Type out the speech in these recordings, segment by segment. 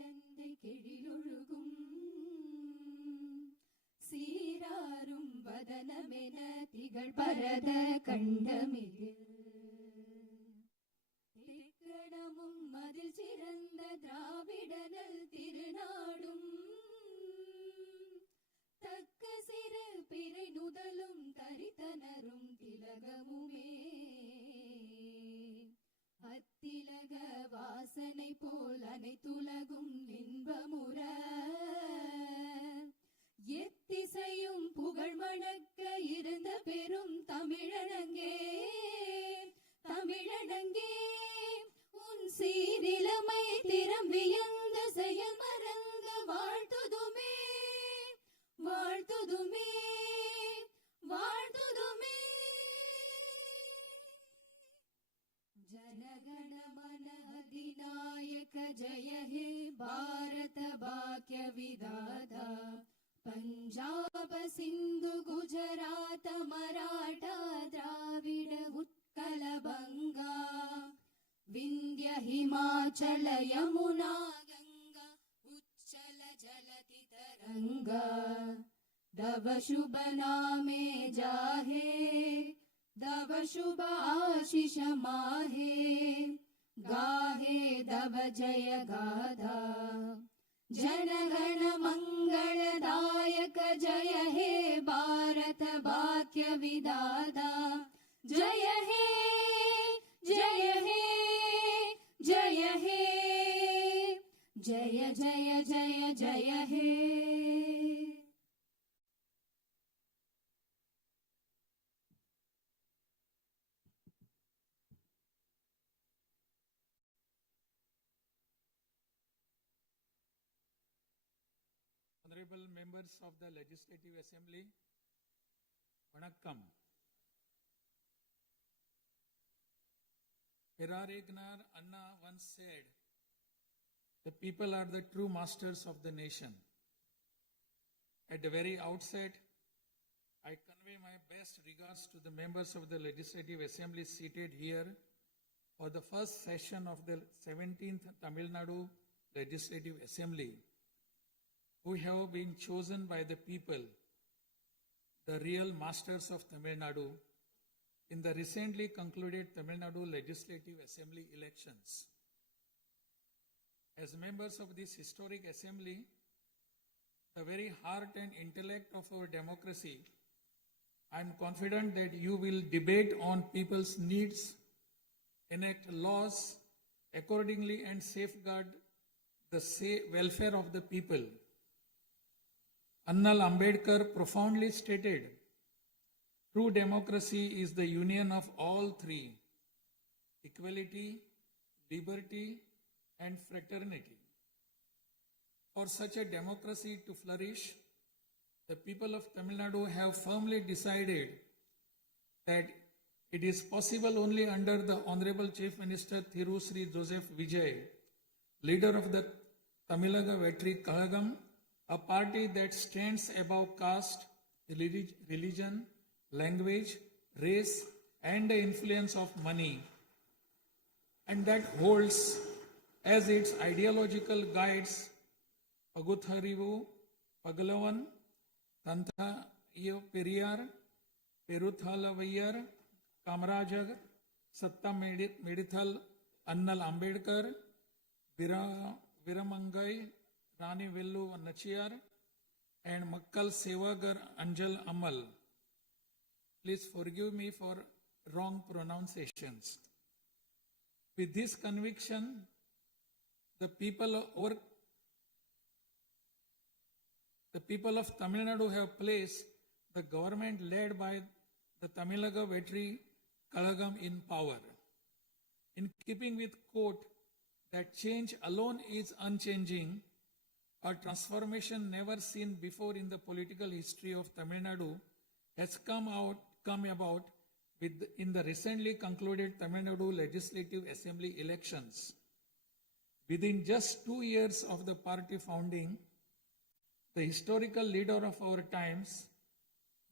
கடந்தை கெழிலொழுகும் சீராரும் வதனமென திகழ் பரத கண்டமிதில் திக்கணமும் அதில் சிறந்த திராவிடனல் திருநாடும் தக்க சிறு பிறை நுதலும் தரித்தனரும் திலகமுமே அத்திலக வாசனை போல் அனைத்துலகும் இன்பமுற எத்திசையும் புகழ் மணக்க இருந்த பெரும் தமிழனங்கே தமிழனங்கே உன் சீரிலமை திறம் வியந்த செயல் மறந்த வாழ்த்துதுமே வாழ்த்துதுமே வாழ்த்துதுமே जनगण मन अधिनायक जय हे भारत भाग्य विधाता पंजाब सिंधु गुजरात मराठा द्राविड उत्कल बंगा विंध्य हिमाचल यमुना गंगा उच्चल जलति तरंगा तव शुभ नामे जाहे दव शुभ आशीष माहे गाहे दव जय गाधा जनगण मंगलदायक जय हे भारत भाग्य विधाता जय हे जय हे जय हे जय जय जय जय हे Honorable members of the Legislative Assembly, Vanakkam. Perarignar Anna once said, the people are the true masters of the nation. At the very outset, I convey my best regards to the members of the Legislative Assembly seated here for the first session of the 17th Tamil Nadu Legislative Assembly, who have been chosen by the people, the real masters of Tamil Nadu, in the recently concluded Tamil Nadu Legislative Assembly elections. As members of this historic assembly, the very heart and intellect of our democracy, I am confident that you will debate on people's needs, enact laws accordingly, and safeguard the welfare of the people. Annal profoundly stated, true democracy is the union of all three: equality, liberty, and fraternity. For such a democracy to flourish, the people of Tamil Nadu have firmly decided that it is possible only under the Honorable Chief Minister Thiru Sri Joseph Vijay, leader of the Tamilaga Vetri Kalagam, a party that stands above caste, religion, language, race, and the influence of money, and that holds as its ideological guides Pagutharivu, Pagalavan, Tantha Periyar, Peruthalavayar, Kamarajar, Satta Medithal, Annal Ambedkar, Viramangai, Rani Vellu Nachiyar, and Makkal Sevagar Anjal Amal. Please forgive me for wrong pronunciations. With this conviction, the people of Tamil Nadu have placed the government led by the Tamilaga Vetri Kalagam in power. In keeping with quote that change alone is unchanging, a transformation never seen before in the political history of Tamil Nadu has come about in the recently concluded Tamil Nadu Legislative Assembly elections. Within just 2 years of the party founding, the historical leader of our times,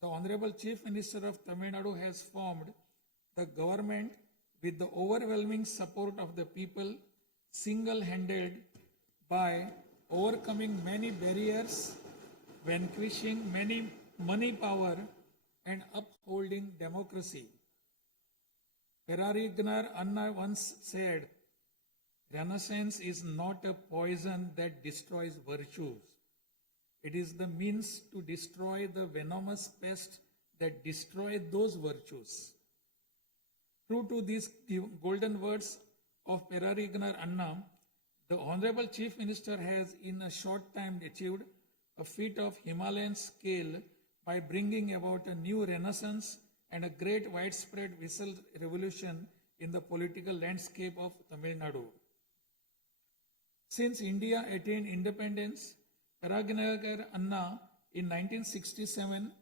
the Honorable Chief Minister of Tamil Nadu, has formed the government with the overwhelming support of the people, single-handed by overcoming many barriers, vanquishing many money power, and upholding democracy. Perarignar Anna once said, Renaissance is not a poison that destroys virtues. It is the means to destroy the venomous pest that destroy those virtues. True to these golden words of Perarignar Anna, the Honorable Chief Minister has in a short time achieved a feat of Himalayan scale by bringing about a new renaissance and a great widespread visual revolution in the political landscape of Tamil Nadu. Since India attained independence, Perarignar Anna in 1967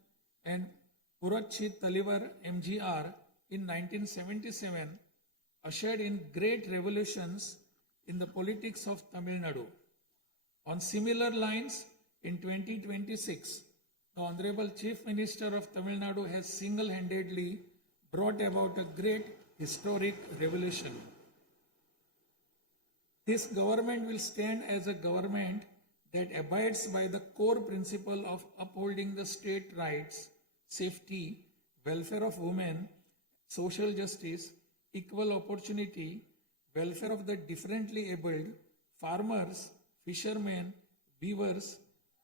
and Puratchi Talivar MGR in 1977 ushered in great revolutions in the politics of Tamil Nadu. On similar lines, in 2026, the Honorable Chief Minister of Tamil Nadu has single-handedly brought about a great historic revolution. This government will stand as a government that abides by the core principle of upholding the state rights, safety, welfare of women, social justice, equal opportunity, welfare of the differently abled, farmers, fishermen, weavers,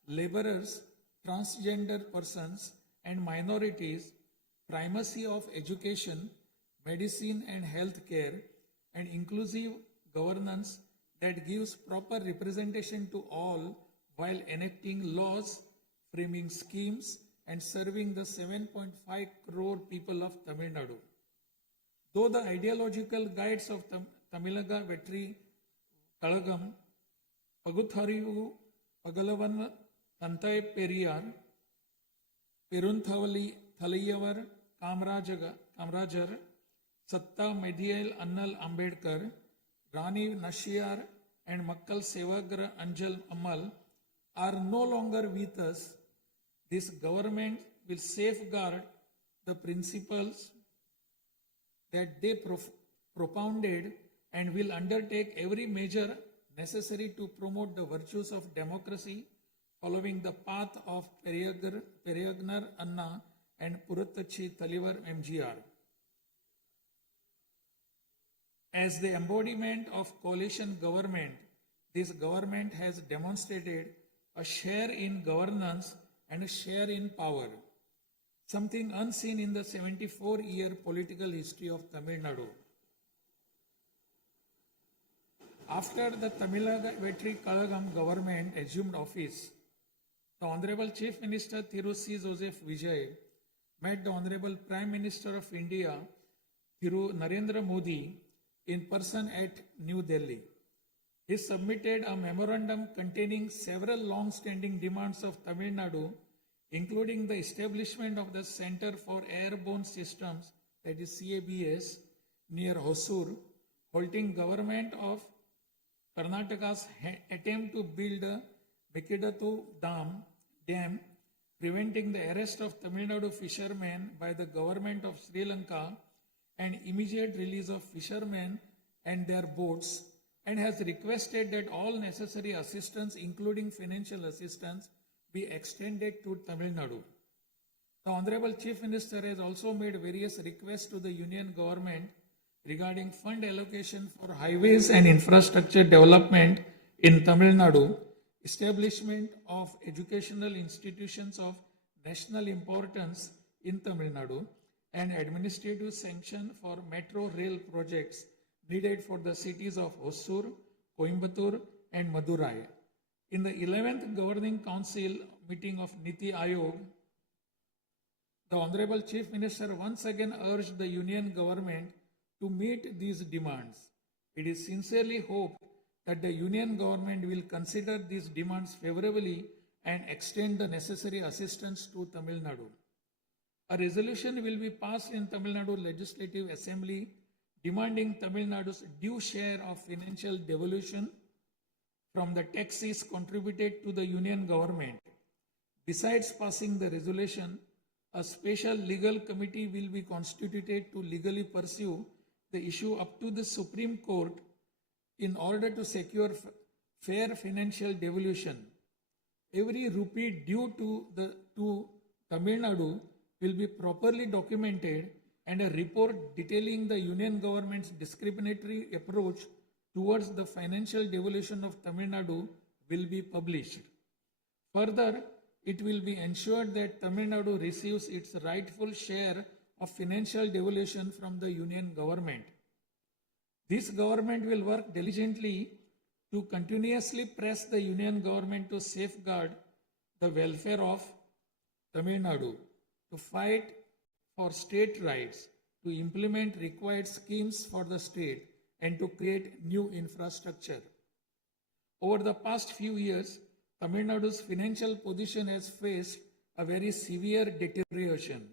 laborers, transgender persons, and minorities, primacy of education, medicine and health care, and inclusive governance that gives proper representation to all while enacting laws, framing schemes, and serving the 7.5 crore people of Tamil Nadu. Though the ideological guides of Tamilaga Vetri Kalagam, Pagutharivu, Pagalavan, Tantai Periyar, Perunthavali Thalayavar, Kamrajar, Satta Medial Annal Ambedkar, Rani Nashiyar, and Makkal Sevagra Anjal Amal are no longer with us. This government will safeguard the principles that they propounded and will undertake every measure necessary to promote the virtues of democracy following the path of Perarignar Anna and Puratchi Talivar MGR. As the embodiment of coalition government, this government has demonstrated a share in governance and a share in power, something unseen in the 74-year political history of Tamil Nadu. After the Tamilaga Vetri Kalagam government assumed office, the Honorable Chief Minister Thiru C. Joseph Vijay met the Honorable Prime Minister of India, Thiru Narendra Modi, in person at New Delhi. He submitted a memorandum containing several long-standing demands of Tamil Nadu, including the establishment of the Center for Airborne Systems, that is CABS, near Hosur, halting government of Karnataka's attempt to build a Mekidatu Dam, preventing the arrest of Tamil Nadu fishermen by the government of Sri Lanka and immediate release of fishermen and their boats, and has requested that all necessary assistance, including financial assistance, be extended to Tamil Nadu. The Honorable Chief Minister has also made various requests to the Union government regarding fund allocation for highways and infrastructure development in Tamil Nadu, establishment of educational institutions of national importance in Tamil Nadu, and administrative sanction for metro rail projects needed for the cities of Hosur, Coimbatore, and Madurai. In the 11th Governing Council meeting of Niti Aayog, the Honorable Chief Minister once again urged the Union government to meet these demands. It is sincerely hoped that the Union government will consider these demands favorably and extend the necessary assistance to Tamil Nadu. A resolution will be passed in Tamil Nadu Legislative Assembly demanding Tamil Nadu's due share of financial devolution from the taxes contributed to the Union government. Besides passing the resolution, a special legal committee will be constituted to legally pursue the issue up to the Supreme Court in order to secure fair financial devolution. Every rupee due to Tamil Nadu will be properly documented, and a report detailing the union government's discriminatory approach towards the financial devolution of Tamil Nadu will be published. Further, it will be ensured that Tamil Nadu receives its rightful share of financial devolution from the union government. This government will work diligently to continuously press the union government to safeguard the welfare of Tamil Nadu, to fight for state rights, to implement required schemes for the state, and to create new infrastructure. Over the past few years, Tamil Nadu's financial position has faced a very severe deterioration.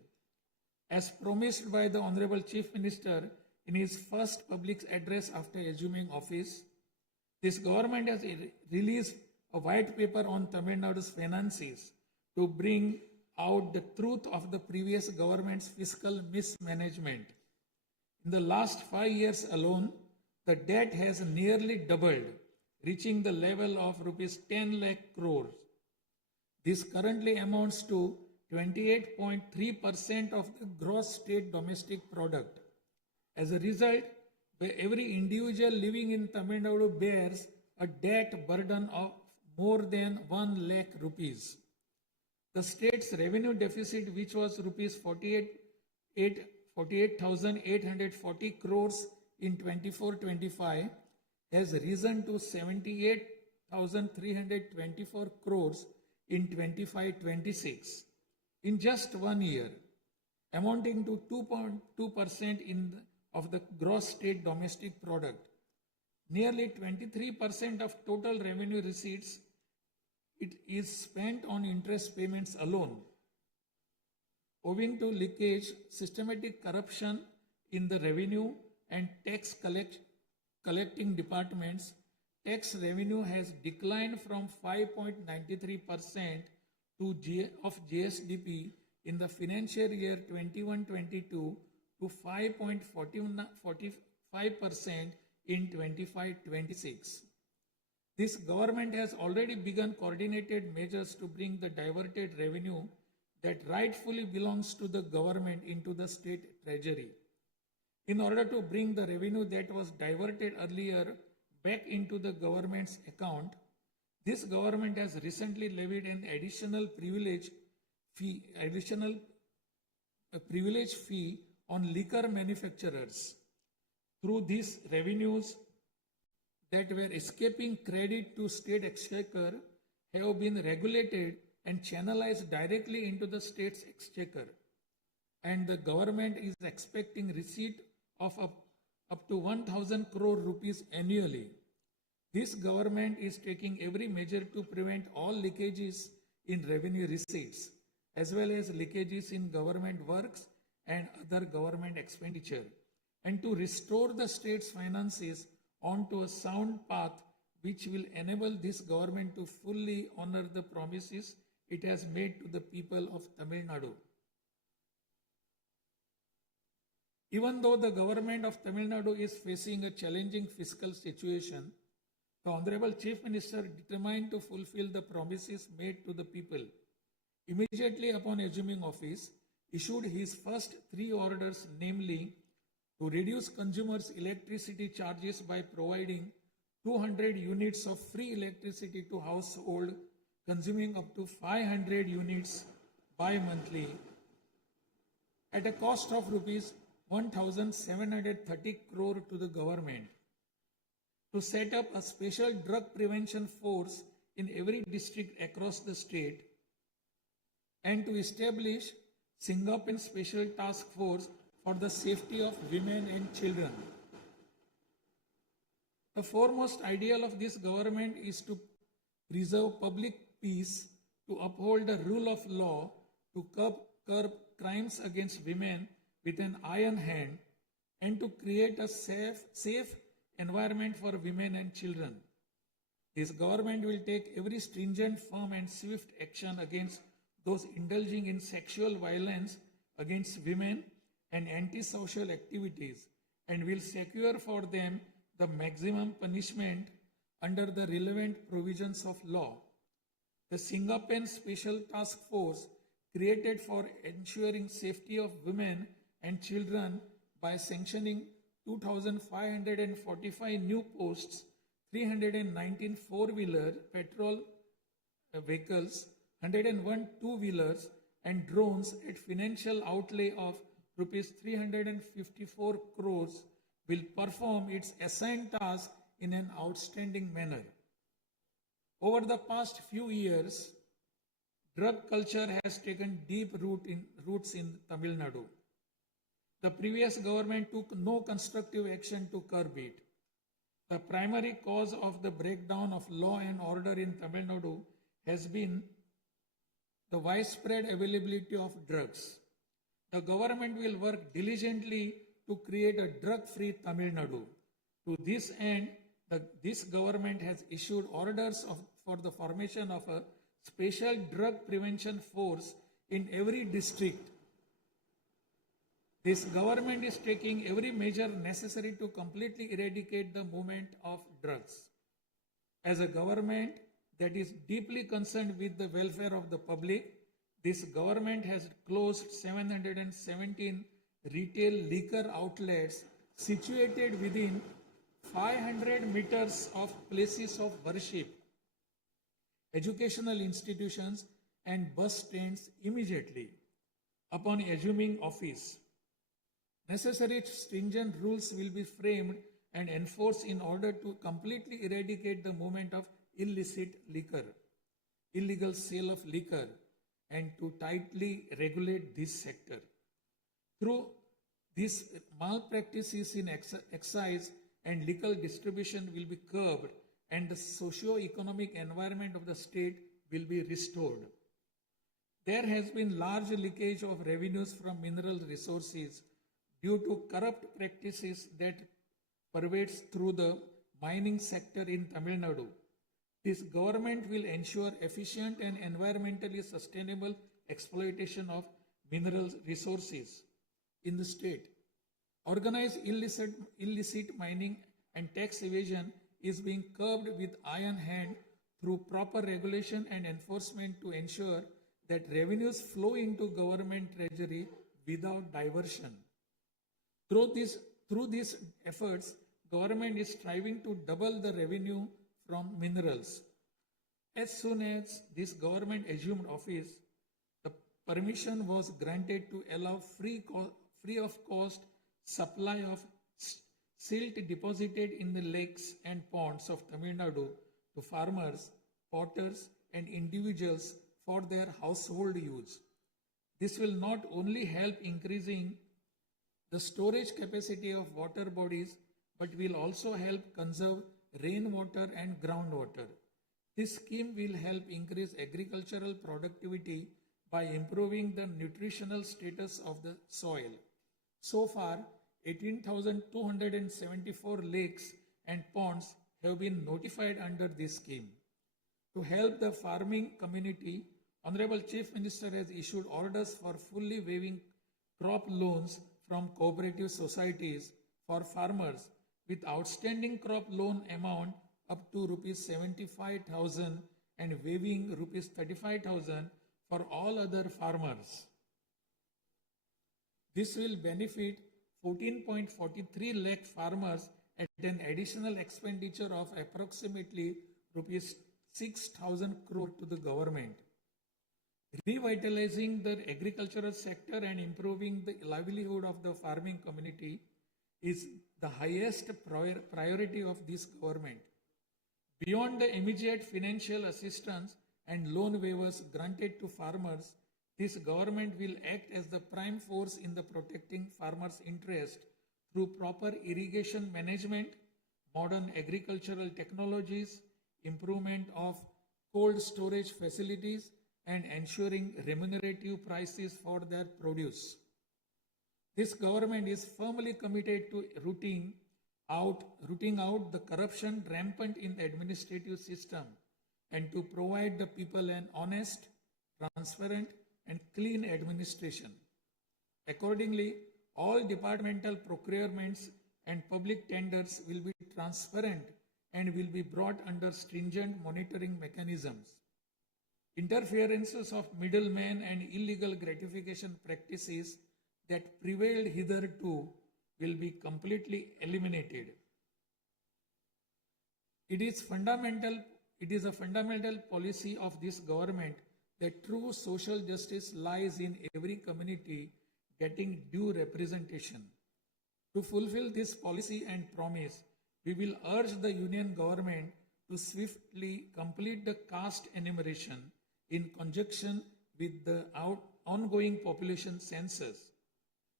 As promised by the Honorable Chief Minister in his first public address after assuming office, this government has released a white paper on Tamil Nadu's finances to bring out the truth of the previous government's fiscal mismanagement. In the last 5 years alone, the debt has nearly doubled, reaching the level of rupees 10 lakh crores. This currently amounts to 28.3% of the gross state domestic product. As a result, every individual living in Tamil Nadu bears a debt burden of more than 1 lakh rupees. The state's revenue deficit, which was rupees 48,840 crores in 24-25, has risen to 78,324 crores in 25-26 in just 1 year, amounting to 2.2% of the gross state domestic product. Nearly 23% of total revenue receipts it is spent on interest payments alone. Owing to leakage, systematic corruption in the revenue and tax collecting departments, tax revenue has declined from 5.93% of GSDP in the financial year 21-22 to 5.45% in 25-26. This government has already begun coordinated measures to bring the diverted revenue that rightfully belongs to the government into the state treasury. In order to bring the revenue that was diverted earlier back into the government's account, this government has recently levied an additional privilege fee on liquor manufacturers. Through these revenues that were escaping credit to state exchequer have been regulated and channelized directly into the state's exchequer, and the government is expecting receipt of up to 1,000 crore rupees annually. This government is taking every measure to prevent all leakages in revenue receipts, as well as leakages in government works and other government expenditure, and to restore the state's finances onto a sound path which will enable this government to fully honor the promises it has made to the people of Tamil Nadu. Even though the government of Tamil Nadu is facing a challenging fiscal situation, the Honorable Chief Minister, determined to fulfill the promises made to the people, immediately upon assuming office, issued his first 3 orders, namely, to reduce consumers' electricity charges by providing 200 units of free electricity to household consuming up to 500 units bi-monthly at a cost of rupees 1,730 crore to the government, to set up a special drug prevention force in every district across the state, and to establish Singaporean Special Task Force for the safety of women and children. The foremost ideal of this government is to preserve public peace, to uphold the rule of law, to curb crimes against women with an iron hand, and to create a safe environment for women and children. This government will take every stringent, firm and swift action against those indulging in sexual violence against women and antisocial activities, and will secure for them the maximum punishment under the relevant provisions of law. The Singapen Special Task Force created for ensuring safety of women and children by sanctioning 2,545 new posts, 319 four-wheeler petrol vehicles, 101 two-wheelers and drones at financial outlay of rupees 354 crores will perform its assigned task in an outstanding manner. Over the past few years, drug culture has taken deep roots in Tamil Nadu. The previous government took no constructive action to curb it. The primary cause of the breakdown of law and order in Tamil Nadu has been the widespread availability of drugs. The government will work diligently to create a drug-free Tamil Nadu. To this end, this government has issued orders for the formation of a special drug prevention force in every district. This government is taking every measure necessary to completely eradicate the movement of drugs. As a government that is deeply concerned with the welfare of the public, this government has closed 717 retail liquor outlets situated within 500 meters of places of worship, educational institutions, and bus stands immediately upon assuming office. Necessary stringent rules will be framed and enforced in order to completely eradicate the movement of illicit liquor, illegal sale of liquor, and to tightly regulate this sector. Through these malpractices in excise and liquor distribution will be curbed and the socio-economic environment of the state will be restored. There has been large leakage of revenues from mineral resources due to corrupt practices that pervades through the mining sector in Tamil Nadu. This government will ensure efficient and environmentally sustainable exploitation of mineral resources in the state. Organized illicit mining and tax evasion is being curbed with iron hand through proper regulation and enforcement to ensure that revenues flow into government treasury without diversion. Through these efforts, government is striving to double the revenue from minerals. As soon as this government assumed office, the permission was granted to allow free of cost supply of silt deposited in the lakes and ponds of Tamil Nadu to farmers, potters, and individuals for their household use. This will not only help increasing the storage capacity of water bodies, but will also help conserve rainwater and groundwater. This scheme will help increase agricultural productivity by improving the nutritional status of the soil. So far, 18,274 lakes and ponds have been notified under this scheme. To help the farming community, Honorable Chief Minister has issued orders for fully waiving crop loans from cooperative societies for farmers with outstanding crop loan amount up to rupees 75,000 and waiving rupees 35,000 for all other farmers. This will benefit 14.43 lakh farmers at an additional expenditure of approximately rupees 6,000 crore to the government. Revitalizing the agricultural sector and improving the livelihood of the farming community is the highest priority of this government. Beyond the immediate financial assistance and loan waivers granted to farmers, this government will act as the prime force in the protecting farmers' interest through proper irrigation management, modern agricultural technologies, improvement of cold storage facilities, and ensuring remunerative prices for their produce. This government is firmly committed to rooting out the corruption rampant in the administrative system and to provide the people an honest, transparent, and clean administration. Accordingly, all departmental procurements and public tenders will be transparent and will be brought under stringent monitoring mechanisms. Interferences of middlemen and illegal gratification practices that prevailed hitherto will be completely eliminated. It is a fundamental policy of this government that true social justice lies in every community getting due representation. To fulfill this policy and promise, we will urge the Union government to swiftly complete the caste enumeration in conjunction with the ongoing population census.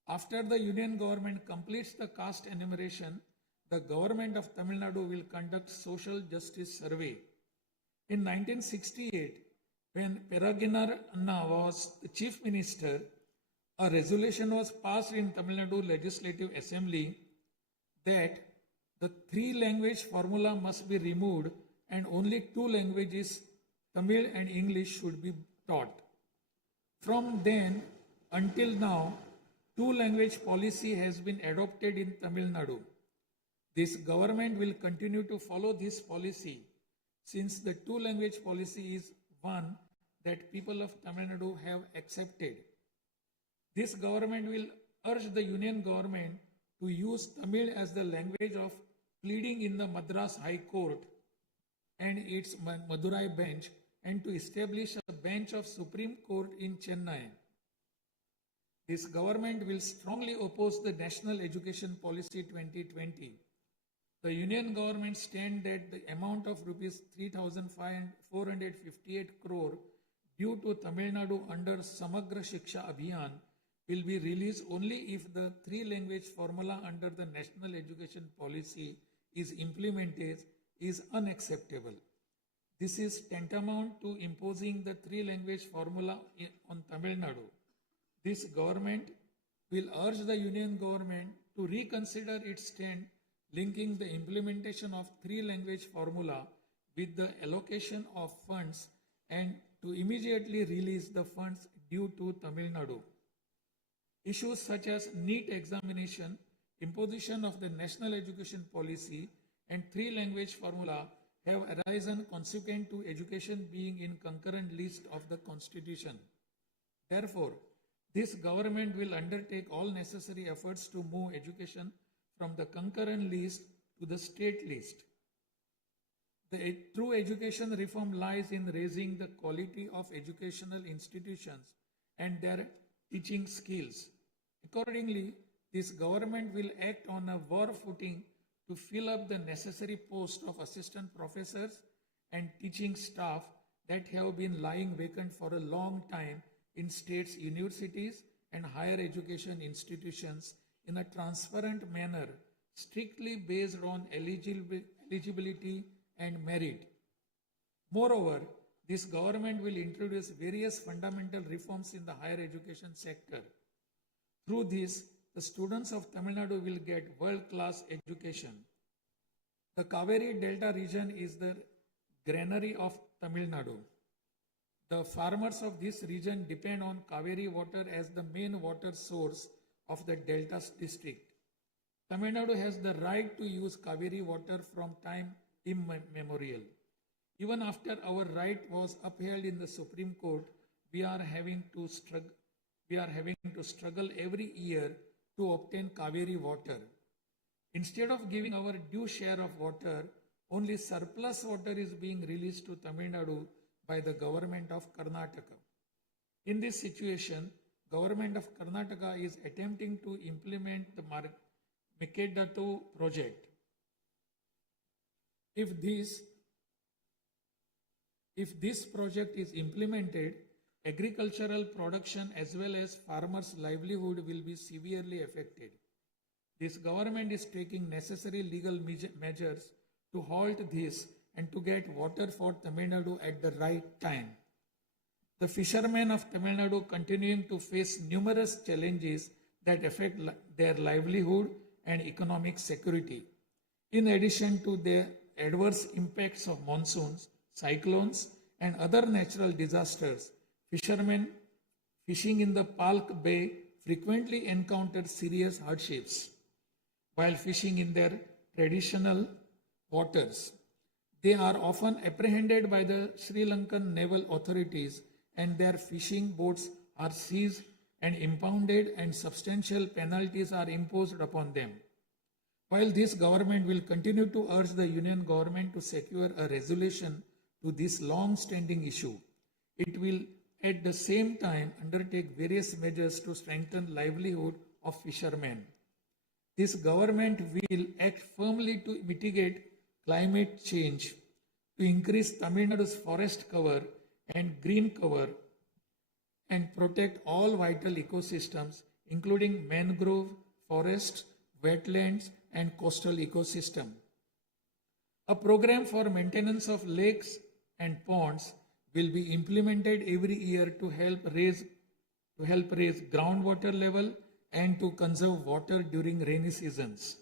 After the Union government completes the caste enumeration, the government of Tamil Nadu will conduct social justice survey. In 1968, when Peregrine Anna was the chief minister, a resolution was passed in Tamil Nadu Legislative Assembly that the 3-language formula must be removed and only 2 languages, Tamil and English, should be taught. From then until now, 2-language policy has been adopted in Tamil Nadu. This government will continue to follow this policy since the 2-language policy is one that people of Tamil Nadu have accepted. This government will urge the Union government to use Tamil as the language of pleading in the Madras High Court and its Madurai bench, and to establish a bench of Supreme Court in Chennai. This government will strongly oppose the National Education Policy 2020. The Union government stand that the amount of rupees 3,458 crore due to Tamil Nadu under Samagra Shiksha Abhiyan will be released only if the 3-language formula under the National Education Policy is implemented is unacceptable. This is tantamount to imposing the 3-language formula on Tamil Nadu. This government will urge the Union government to reconsider its stand linking the implementation of 3-language formula with the allocation of funds and to immediately release the funds due to Tamil Nadu. Issues such as NEET examination, imposition of the National Education Policy, and 3-language formula have arisen consequent to education being in concurrent list of the Constitution. Therefore, this government will undertake all necessary efforts to move education from the concurrent list to the state list. The true education reform lies in raising the quality of educational institutions and their teaching skills. Accordingly, this government will act on a war footing to fill up the necessary posts of assistant professors and teaching staff that have been lying vacant for a long time in states' universities and higher education institutions in a transparent manner, strictly based on eligibility and merit. Moreover, this government will introduce various fundamental reforms in the higher education sector. Through this, the students of Tamil Nadu will get world-class education. The Kaveri Delta region is the granary of Tamil Nadu. The farmers of this region depend on Kaveri water as the main water source of the Delta district. Tamil Nadu has the right to use Kaveri water from time immemorial. Even after our right was upheld in the Supreme Court, we are having to struggle every year to obtain Kaveri water. Instead of giving our due share of water, only surplus water is being released to Tamil Nadu by the government of Karnataka. In this situation, government of Karnataka is attempting to implement the Mekedatu project. If this project is implemented, agricultural production as well as farmers' livelihood will be severely affected. This government is taking necessary legal measures to halt this and to get water for Tamil Nadu at the right time. The fishermen of Tamil Nadu continuing to face numerous challenges that affect their livelihood and economic security. In addition to the adverse impacts of monsoons, cyclones, and other natural disasters, fishermen fishing in the Palk Bay frequently encounter serious hardships while fishing in their traditional waters. They are often apprehended by the Sri Lankan naval authorities and their fishing boats are seized and impounded and substantial penalties are imposed upon them. While this government will continue to urge the union government to secure a resolution to this long-standing issue, it will at the same time undertake various measures to strengthen livelihood of fishermen. This government will act firmly to mitigate climate change, to increase Tamil Nadu's forest cover and green cover, and protect all vital ecosystems, including mangrove, forests, wetlands, and coastal ecosystem. A program for maintenance of lakes and ponds will be implemented every year to help raise groundwater level and to conserve water during rainy seasons.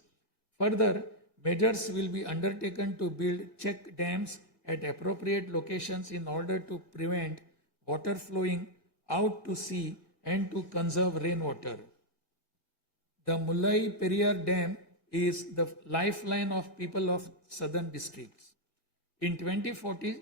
Further, measures will be undertaken to build check dams at appropriate locations in order to prevent water flowing out to sea and to conserve rainwater. The Mullai Periyar Dam is the lifeline of people of southern districts. In 2040,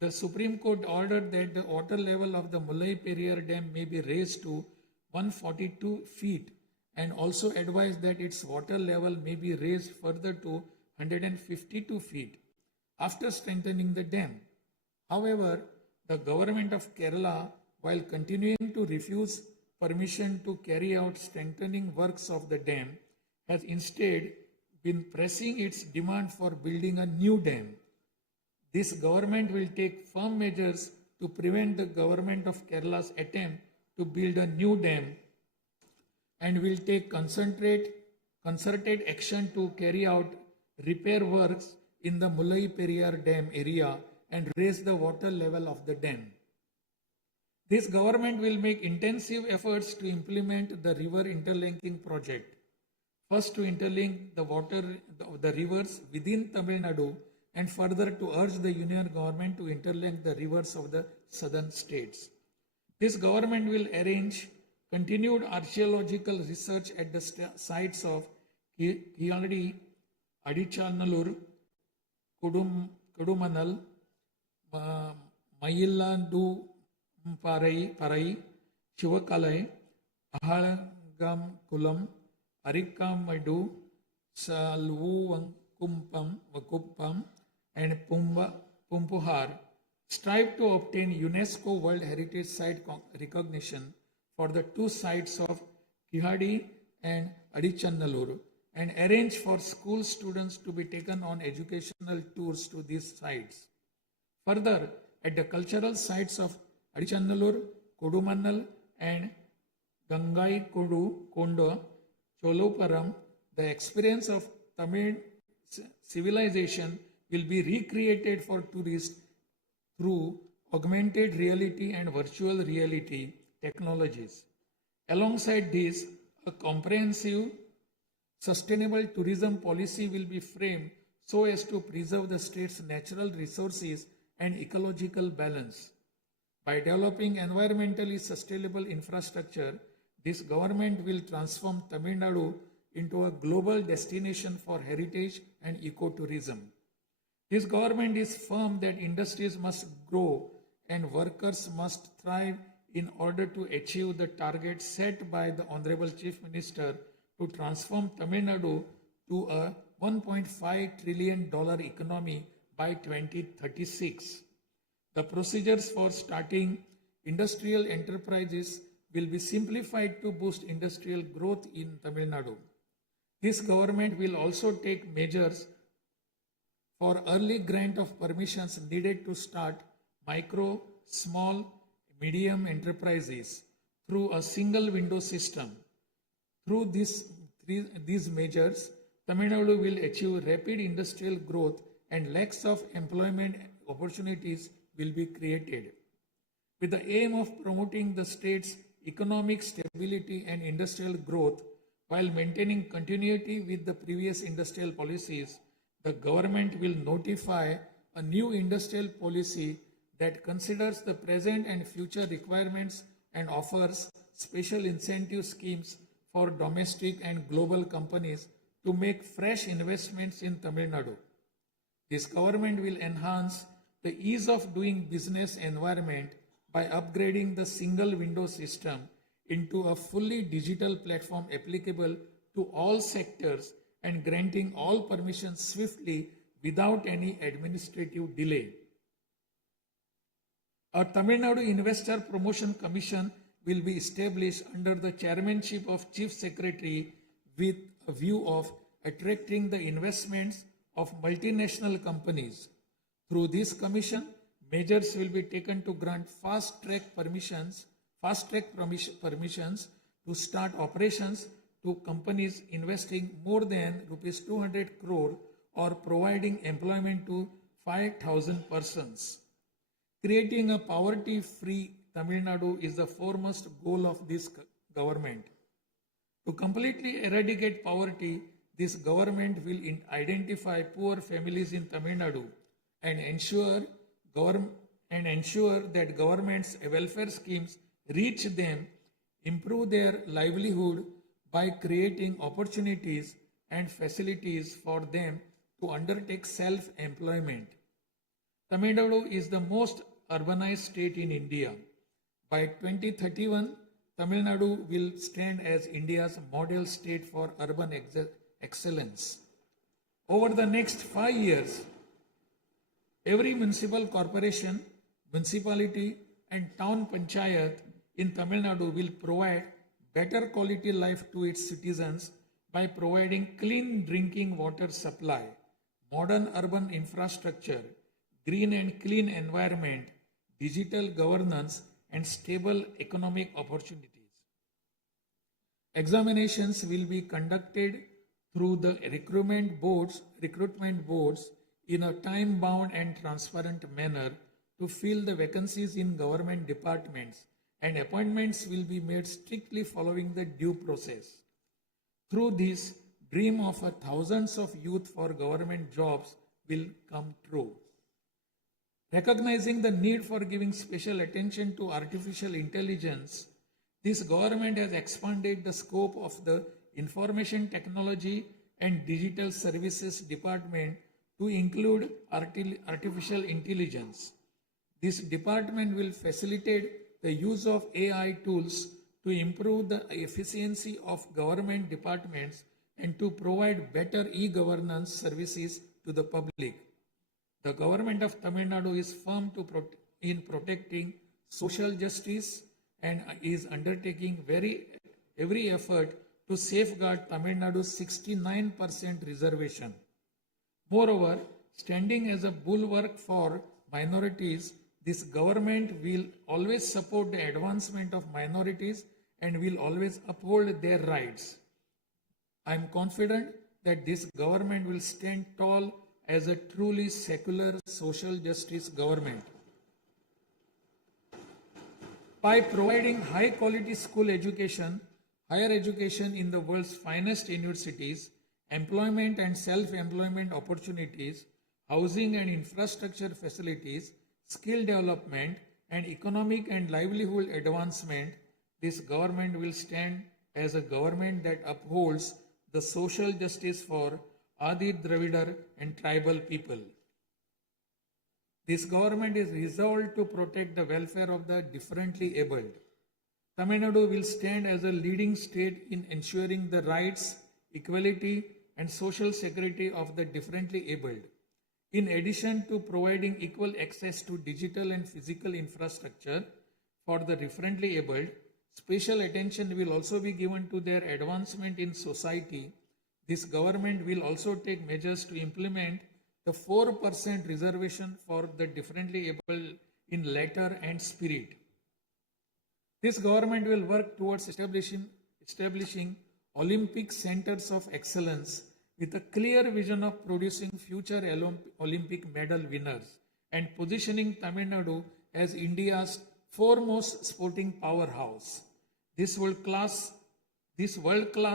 the Supreme Court ordered that the water level of the Mullai Periyar Dam may be raised to 142 feet and also advised that its water level may be raised further to 152 feet after strengthening the dam. However, the government of Kerala, while continuing to refuse permission to carry out strengthening works of the dam, has instead been pressing its demand for building a new dam. This government will take firm measures to prevent the government of Kerala's attempt to build a new dam and will take concerted action to carry out repair works in the Mullai Periyar Dam area and raise the water level of the dam. This government will make intensive efforts to implement the river interlinking project. First, to interlink the rivers within Tamil Nadu, and further to urge the union government to interlink the rivers of the southern states. This government will arrange continued archaeological research at the sites of Kiyadi, Adichanallur, Kudumanal, Mayillandu Parai, Chivakalai, Ahalagam Kulam, Arikamadu, Salvukumpam, and Pumpuhar strive to obtain UNESCO World Heritage Site recognition for the two sites of Kihadi and Adichanallur and arrange for school students to be taken on educational tours to these sites. Further, at the cultural sites of Adichanallur, Kodumannal and Gangai Kondo, Choluparam, the experience of Tamil civilization will be recreated for tourists through augmented reality and virtual reality technologies. Alongside this, a comprehensive, sustainable tourism policy will be framed so as to preserve the state's natural resources and ecological balance. By developing environmentally sustainable infrastructure, this government will transform Tamil Nadu into a global destination for heritage and ecotourism. This government is firm that industries must grow and workers must thrive in order to achieve the target set by the Honorable Chief Minister to transform Tamil Nadu to a $1.5 trillion economy by 2036. The procedures for starting industrial enterprises will be simplified to boost industrial growth in Tamil Nadu. This government will also take measures for early grant of permissions needed to start micro, small, medium enterprises through a single window system. Through these measures, Tamil Nadu will achieve rapid industrial growth and lakhs of employment opportunities will be created. With the aim of promoting the state's economic stability and industrial growth while maintaining continuity with the previous industrial policies, the government will notify a new industrial policy that considers the present and future requirements and offers special incentive schemes for domestic and global companies to make fresh investments in Tamil Nadu. This government will enhance the ease of doing business environment by upgrading the single window system into a fully digital platform applicable to all sectors and granting all permissions swiftly without any administrative delay. A Tamil Nadu Investor Promotion Commission will be established under the chairmanship of Chief Secretary with a view of attracting the investments of multinational companies. Through this commission, measures will be taken to grant fast-track permissions to start operations to companies investing more than rupees 200 crore or providing employment to 5,000 persons. Creating a poverty-free Tamil Nadu is the foremost goal of this government. To completely eradicate poverty, this government will identify poor families in Tamil Nadu and ensure that government's welfare schemes reach them, improve their livelihood by creating opportunities and facilities for them to undertake self-employment. Tamil Nadu is the most urbanized state in India. By 2031, Tamil Nadu will stand as India's model state for urban excellence. Over the next 5 years, every municipal corporation, municipality, and town panchayat in Tamil Nadu will provide better quality life to its citizens by providing clean drinking water supply, modern urban infrastructure, green and clean environment, digital governance, and stable economic opportunities. Examinations will be conducted through the recruitment boards in a time-bound and transparent manner to fill the vacancies in government departments, and appointments will be made strictly following the due process. Through this, dream of thousands of youth for government jobs will come true. Recognizing the need for giving special attention to artificial intelligence, this government has expanded the scope of the Information Technology and Digital Services Department to include artificial intelligence. This department will facilitate the use of AI tools to improve the efficiency of government departments and to provide better e-governance services to the public. The government of Tamil Nadu is firm in protecting social justice and is undertaking every effort to safeguard Tamil Nadu's 69% reservation. Moreover, standing as a bulwark for minorities, this government will always support the advancement of minorities and will always uphold their rights. I am confident that this government will stand tall as a truly secular social justice government. By providing high quality school education, higher education in the world's finest universities, employment and self-employment opportunities, housing and infrastructure facilities, skill development, and economic and livelihood advancement, this government will stand as a government that upholds the social justice for Adi Dravidar and tribal people. This government is resolved to protect the welfare of the differently abled. Tamil Nadu will stand as a leading state in ensuring the rights, equality, and social security of the differently abled. In addition to providing equal access to digital and physical infrastructure for the differently abled, special attention will also be given to their advancement in society. This government will also take measures to implement the 4% reservation for the differently able in letter and spirit. This government will work towards establishing Olympic centers of excellence with a clear vision of producing future Olympic medal winners and positioning Tamil Nadu as India's foremost sporting powerhouse. These world-class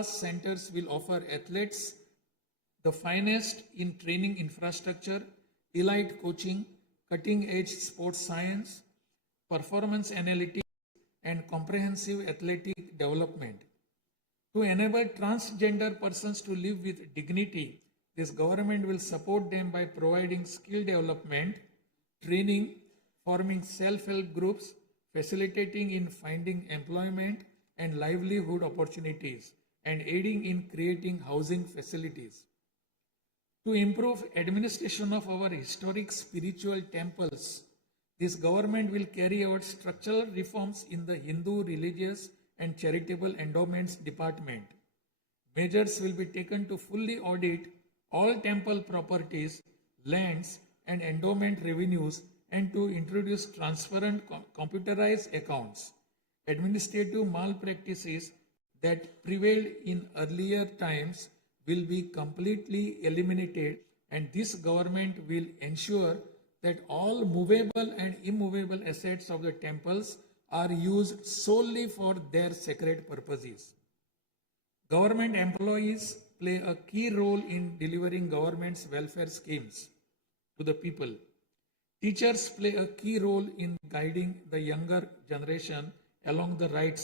centers will offer athletes the finest in training infrastructure, elite coaching, cutting-edge sports science, performance analytics, and comprehensive athletic development. To enable transgender persons to live with dignity, this government will support them by providing skill development, training, forming self-help groups, facilitating in finding employment and livelihood opportunities, and aiding in creating housing facilities. To improve administration of our historic spiritual temples, this government will carry out structural reforms in the Hindu religious and charitable endowments department. Measures will be taken to fully audit all temple properties, lands, and endowment revenues and to introduce transparent computerized accounts. Administrative malpractices that prevailed in earlier times will be completely eliminated, and this government will ensure that all movable and immovable assets of the temples are used solely for their sacred purposes. Government employees play a key role in delivering government's welfare schemes to the people. Teachers play a key role in guiding the younger generation along the right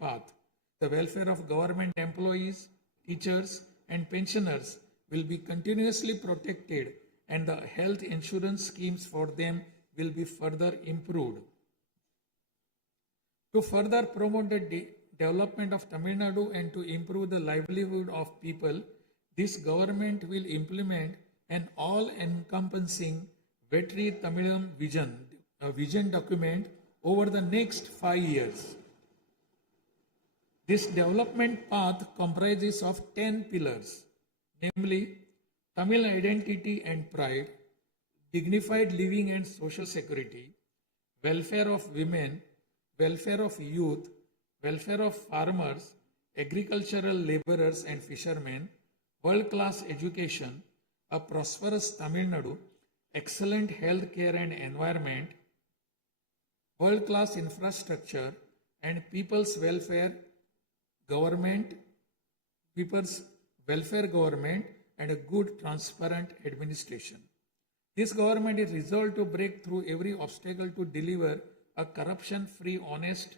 path. The welfare of government employees, teachers, and pensioners will be continuously protected, and the health insurance schemes for them will be further improved. To further promote the development of Tamil Nadu and to improve the livelihood of people, this government will implement an all-encompassing Vetri Tamilam vision document over the next 5 years. This development path comprises of 10 pillars, namely Tamil identity and pride, dignified living and social security, welfare of women, welfare of youth, welfare of farmers, agricultural laborers and fishermen, world-class education, a prosperous Tamil Nadu, excellent health care and environment, world-class infrastructure, and people's welfare government, and a good transparent administration. This government is resolved to break through every obstacle to deliver a corruption-free, honest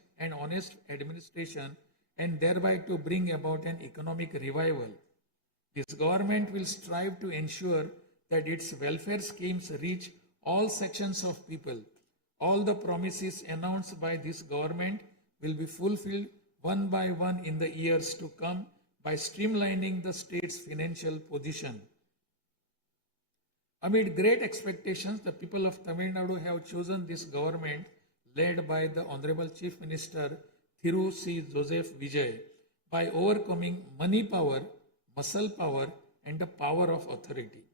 administration and thereby to bring about an economic revival. This government will strive to ensure that its welfare schemes reach all sections of people. All the promises announced by this government will be fulfilled one by one in the years to come by streamlining the state's financial position. Amid great expectations, the people of Tamil Nadu have chosen this government led by the Honorable Chief Minister Thiru C. Joseph Vijay by overcoming money power, muscle power, and the power of authority.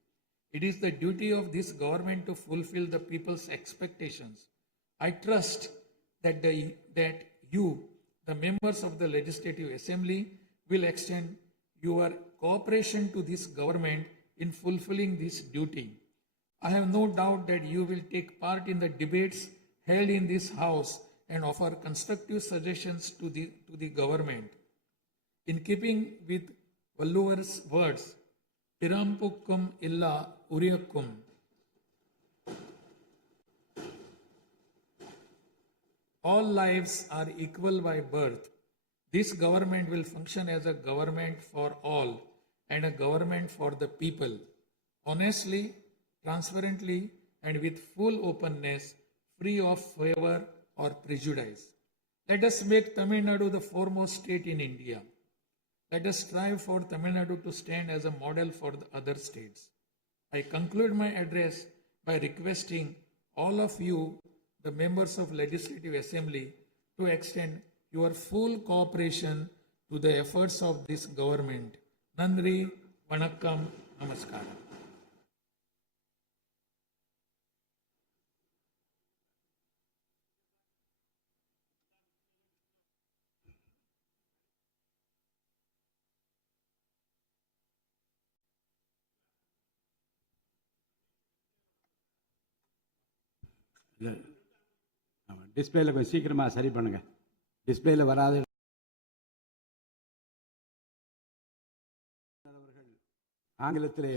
It is the duty of this government to fulfill the people's expectations. I trust that you, the members of the Legislative Assembly, will extend your cooperation to this government in fulfilling this duty. I have no doubt that you will take part in the debates held in this House and offer constructive suggestions to the government. In keeping with Valluvar's words, Pirampukkum illa Uriyakkum, all lives are equal by birth. This government will function as a government for all and a government for the people. Honestly, transparently, and with full openness, free of favor or prejudice. Let us make Tamil Nadu the foremost state in India. Let us strive for Tamil Nadu to stand as a model for the other states. I conclude my address by requesting all of you, the members of Legislative Assembly, to extend your full cooperation to the efforts of this government. Nandri, Vanakkam, Namaskaram. டிஸ்பிளேல கொஞ்சம் சீக்கிரமாக சரி பண்ணுங்க. டிஸ்பிளேல வராது. ஆங்கிலத்திலே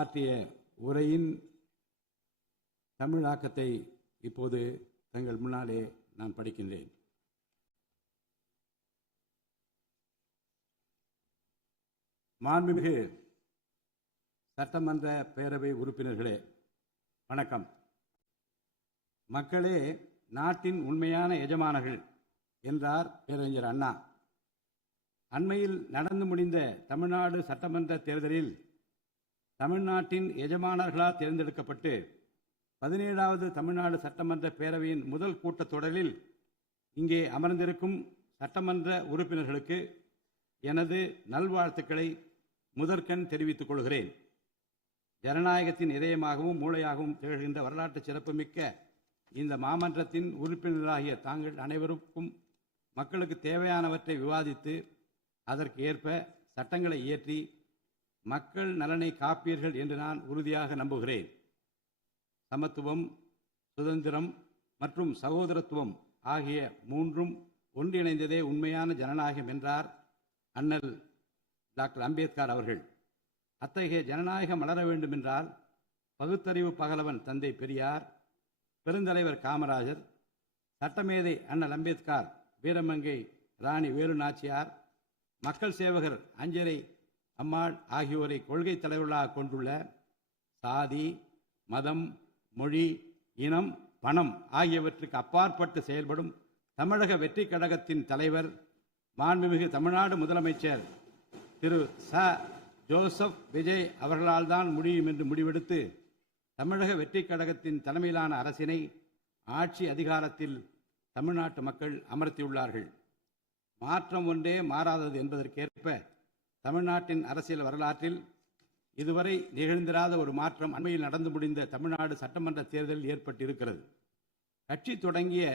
ஆற்றிய உரையின் தமிழாக்கத்தை இப்போது தங்கள் முன்னாலே நான் படிக்கின்றேன். மாண்புமிகு சட்டமன்ற பேரவை உறுப்பினர்களே, வணக்கம். மக்களே நாட்டின் உண்மையான எஜமானர்கள் என்றார் பேரறிஞர் அண்ணா. அண்மையில் நடந்து முடிந்த தமிழ்நாடு சட்டமன்ற தேர்தலில் தமிழ்நாட்டின் எஜமானர்களால் தேர்ந்தெடுக்கப்பட்டு 17வது தமிழ்நாடு சட்டமன்ற பேரவையின் முதல் கூட்டத்தொடரில் இங்கே அமர்ந்திருக்கும் சட்டமன்ற உறுப்பினர்களுக்கு எனது நல்வாழ்த்துக்களை முதற்கண் தெரிவித்துக் கொள்கிறேன். ஜனநாயகத்தின் இதயமாகவும் மூளையாகவும் திகழ்கின்ற வரலாற்று சிறப்புமிக்க இந்த மாமன்றத்தின் உறுப்பினர்களாகிய தாங்கள் அனைவருக்கும் மக்களுக்கு தேவையானவற்றை விவாதித்து அதற்கு ஏற்ப சட்டங்களை இயற்றி மக்கள் நலனை காப்பீர்கள் என்று நான் உறுதியாக நம்புகிறேன். சமத்துவம், சுதந்திரம் மற்றும் சகோதரத்துவம் ஆகிய மூன்றும் ஒன்றிணைந்ததே உண்மையான ஜனநாயகம் என்றார் அண்ணல் டாக்டர் அம்பேத்கர் அவர்கள். அத்தகைய ஜனநாயகம் வளர வேண்டுமென்றால் பகுத்தறிவு பகலவன் தந்தை பெரியார், பெருந்தலைவர் காமராஜர், சட்டமேதை அண்ணல் அம்பேத்கர், வீரமங்கை ராணி வேலு நாச்சியார், மக்கள் சேவகர் அஞ்சரை அம்மாள் ஆகியோரை கொள்கை தலைவர்களாக கொண்டுள்ள சாதி, மதம், மொழி, இனம், பணம் ஆகியவற்றுக்கு அப்பாற்பட்டு செயல்படும் தமிழக வெற்றி கழகத்தின் தலைவர் மாண்புமிகு தமிழ்நாடு முதலமைச்சர் திரு ஜோசப் விஜய் அவர்களால் தான் முடியும் என்று முடிவெடுத்து தமிழக வெற்றி கழகத்தின் தலைமையிலான அரசினை ஆட்சி அதிகாரத்தில் தமிழ்நாட்டு மக்கள் அமர்த்தியுள்ளார்கள். மாற்றம் ஒன்றே மாறாதது என்பதற்கேற்ப தமிழ்நாட்டின் அரசியல் வரலாற்றில் இதுவரை நிகழ்ந்திராத ஒரு மாற்றம் அண்மையில் நடந்து முடிந்த தமிழ்நாடு சட்டமன்ற தேர்தலில் ஏற்பட்டிருக்கிறது. கட்சி தொடங்கிய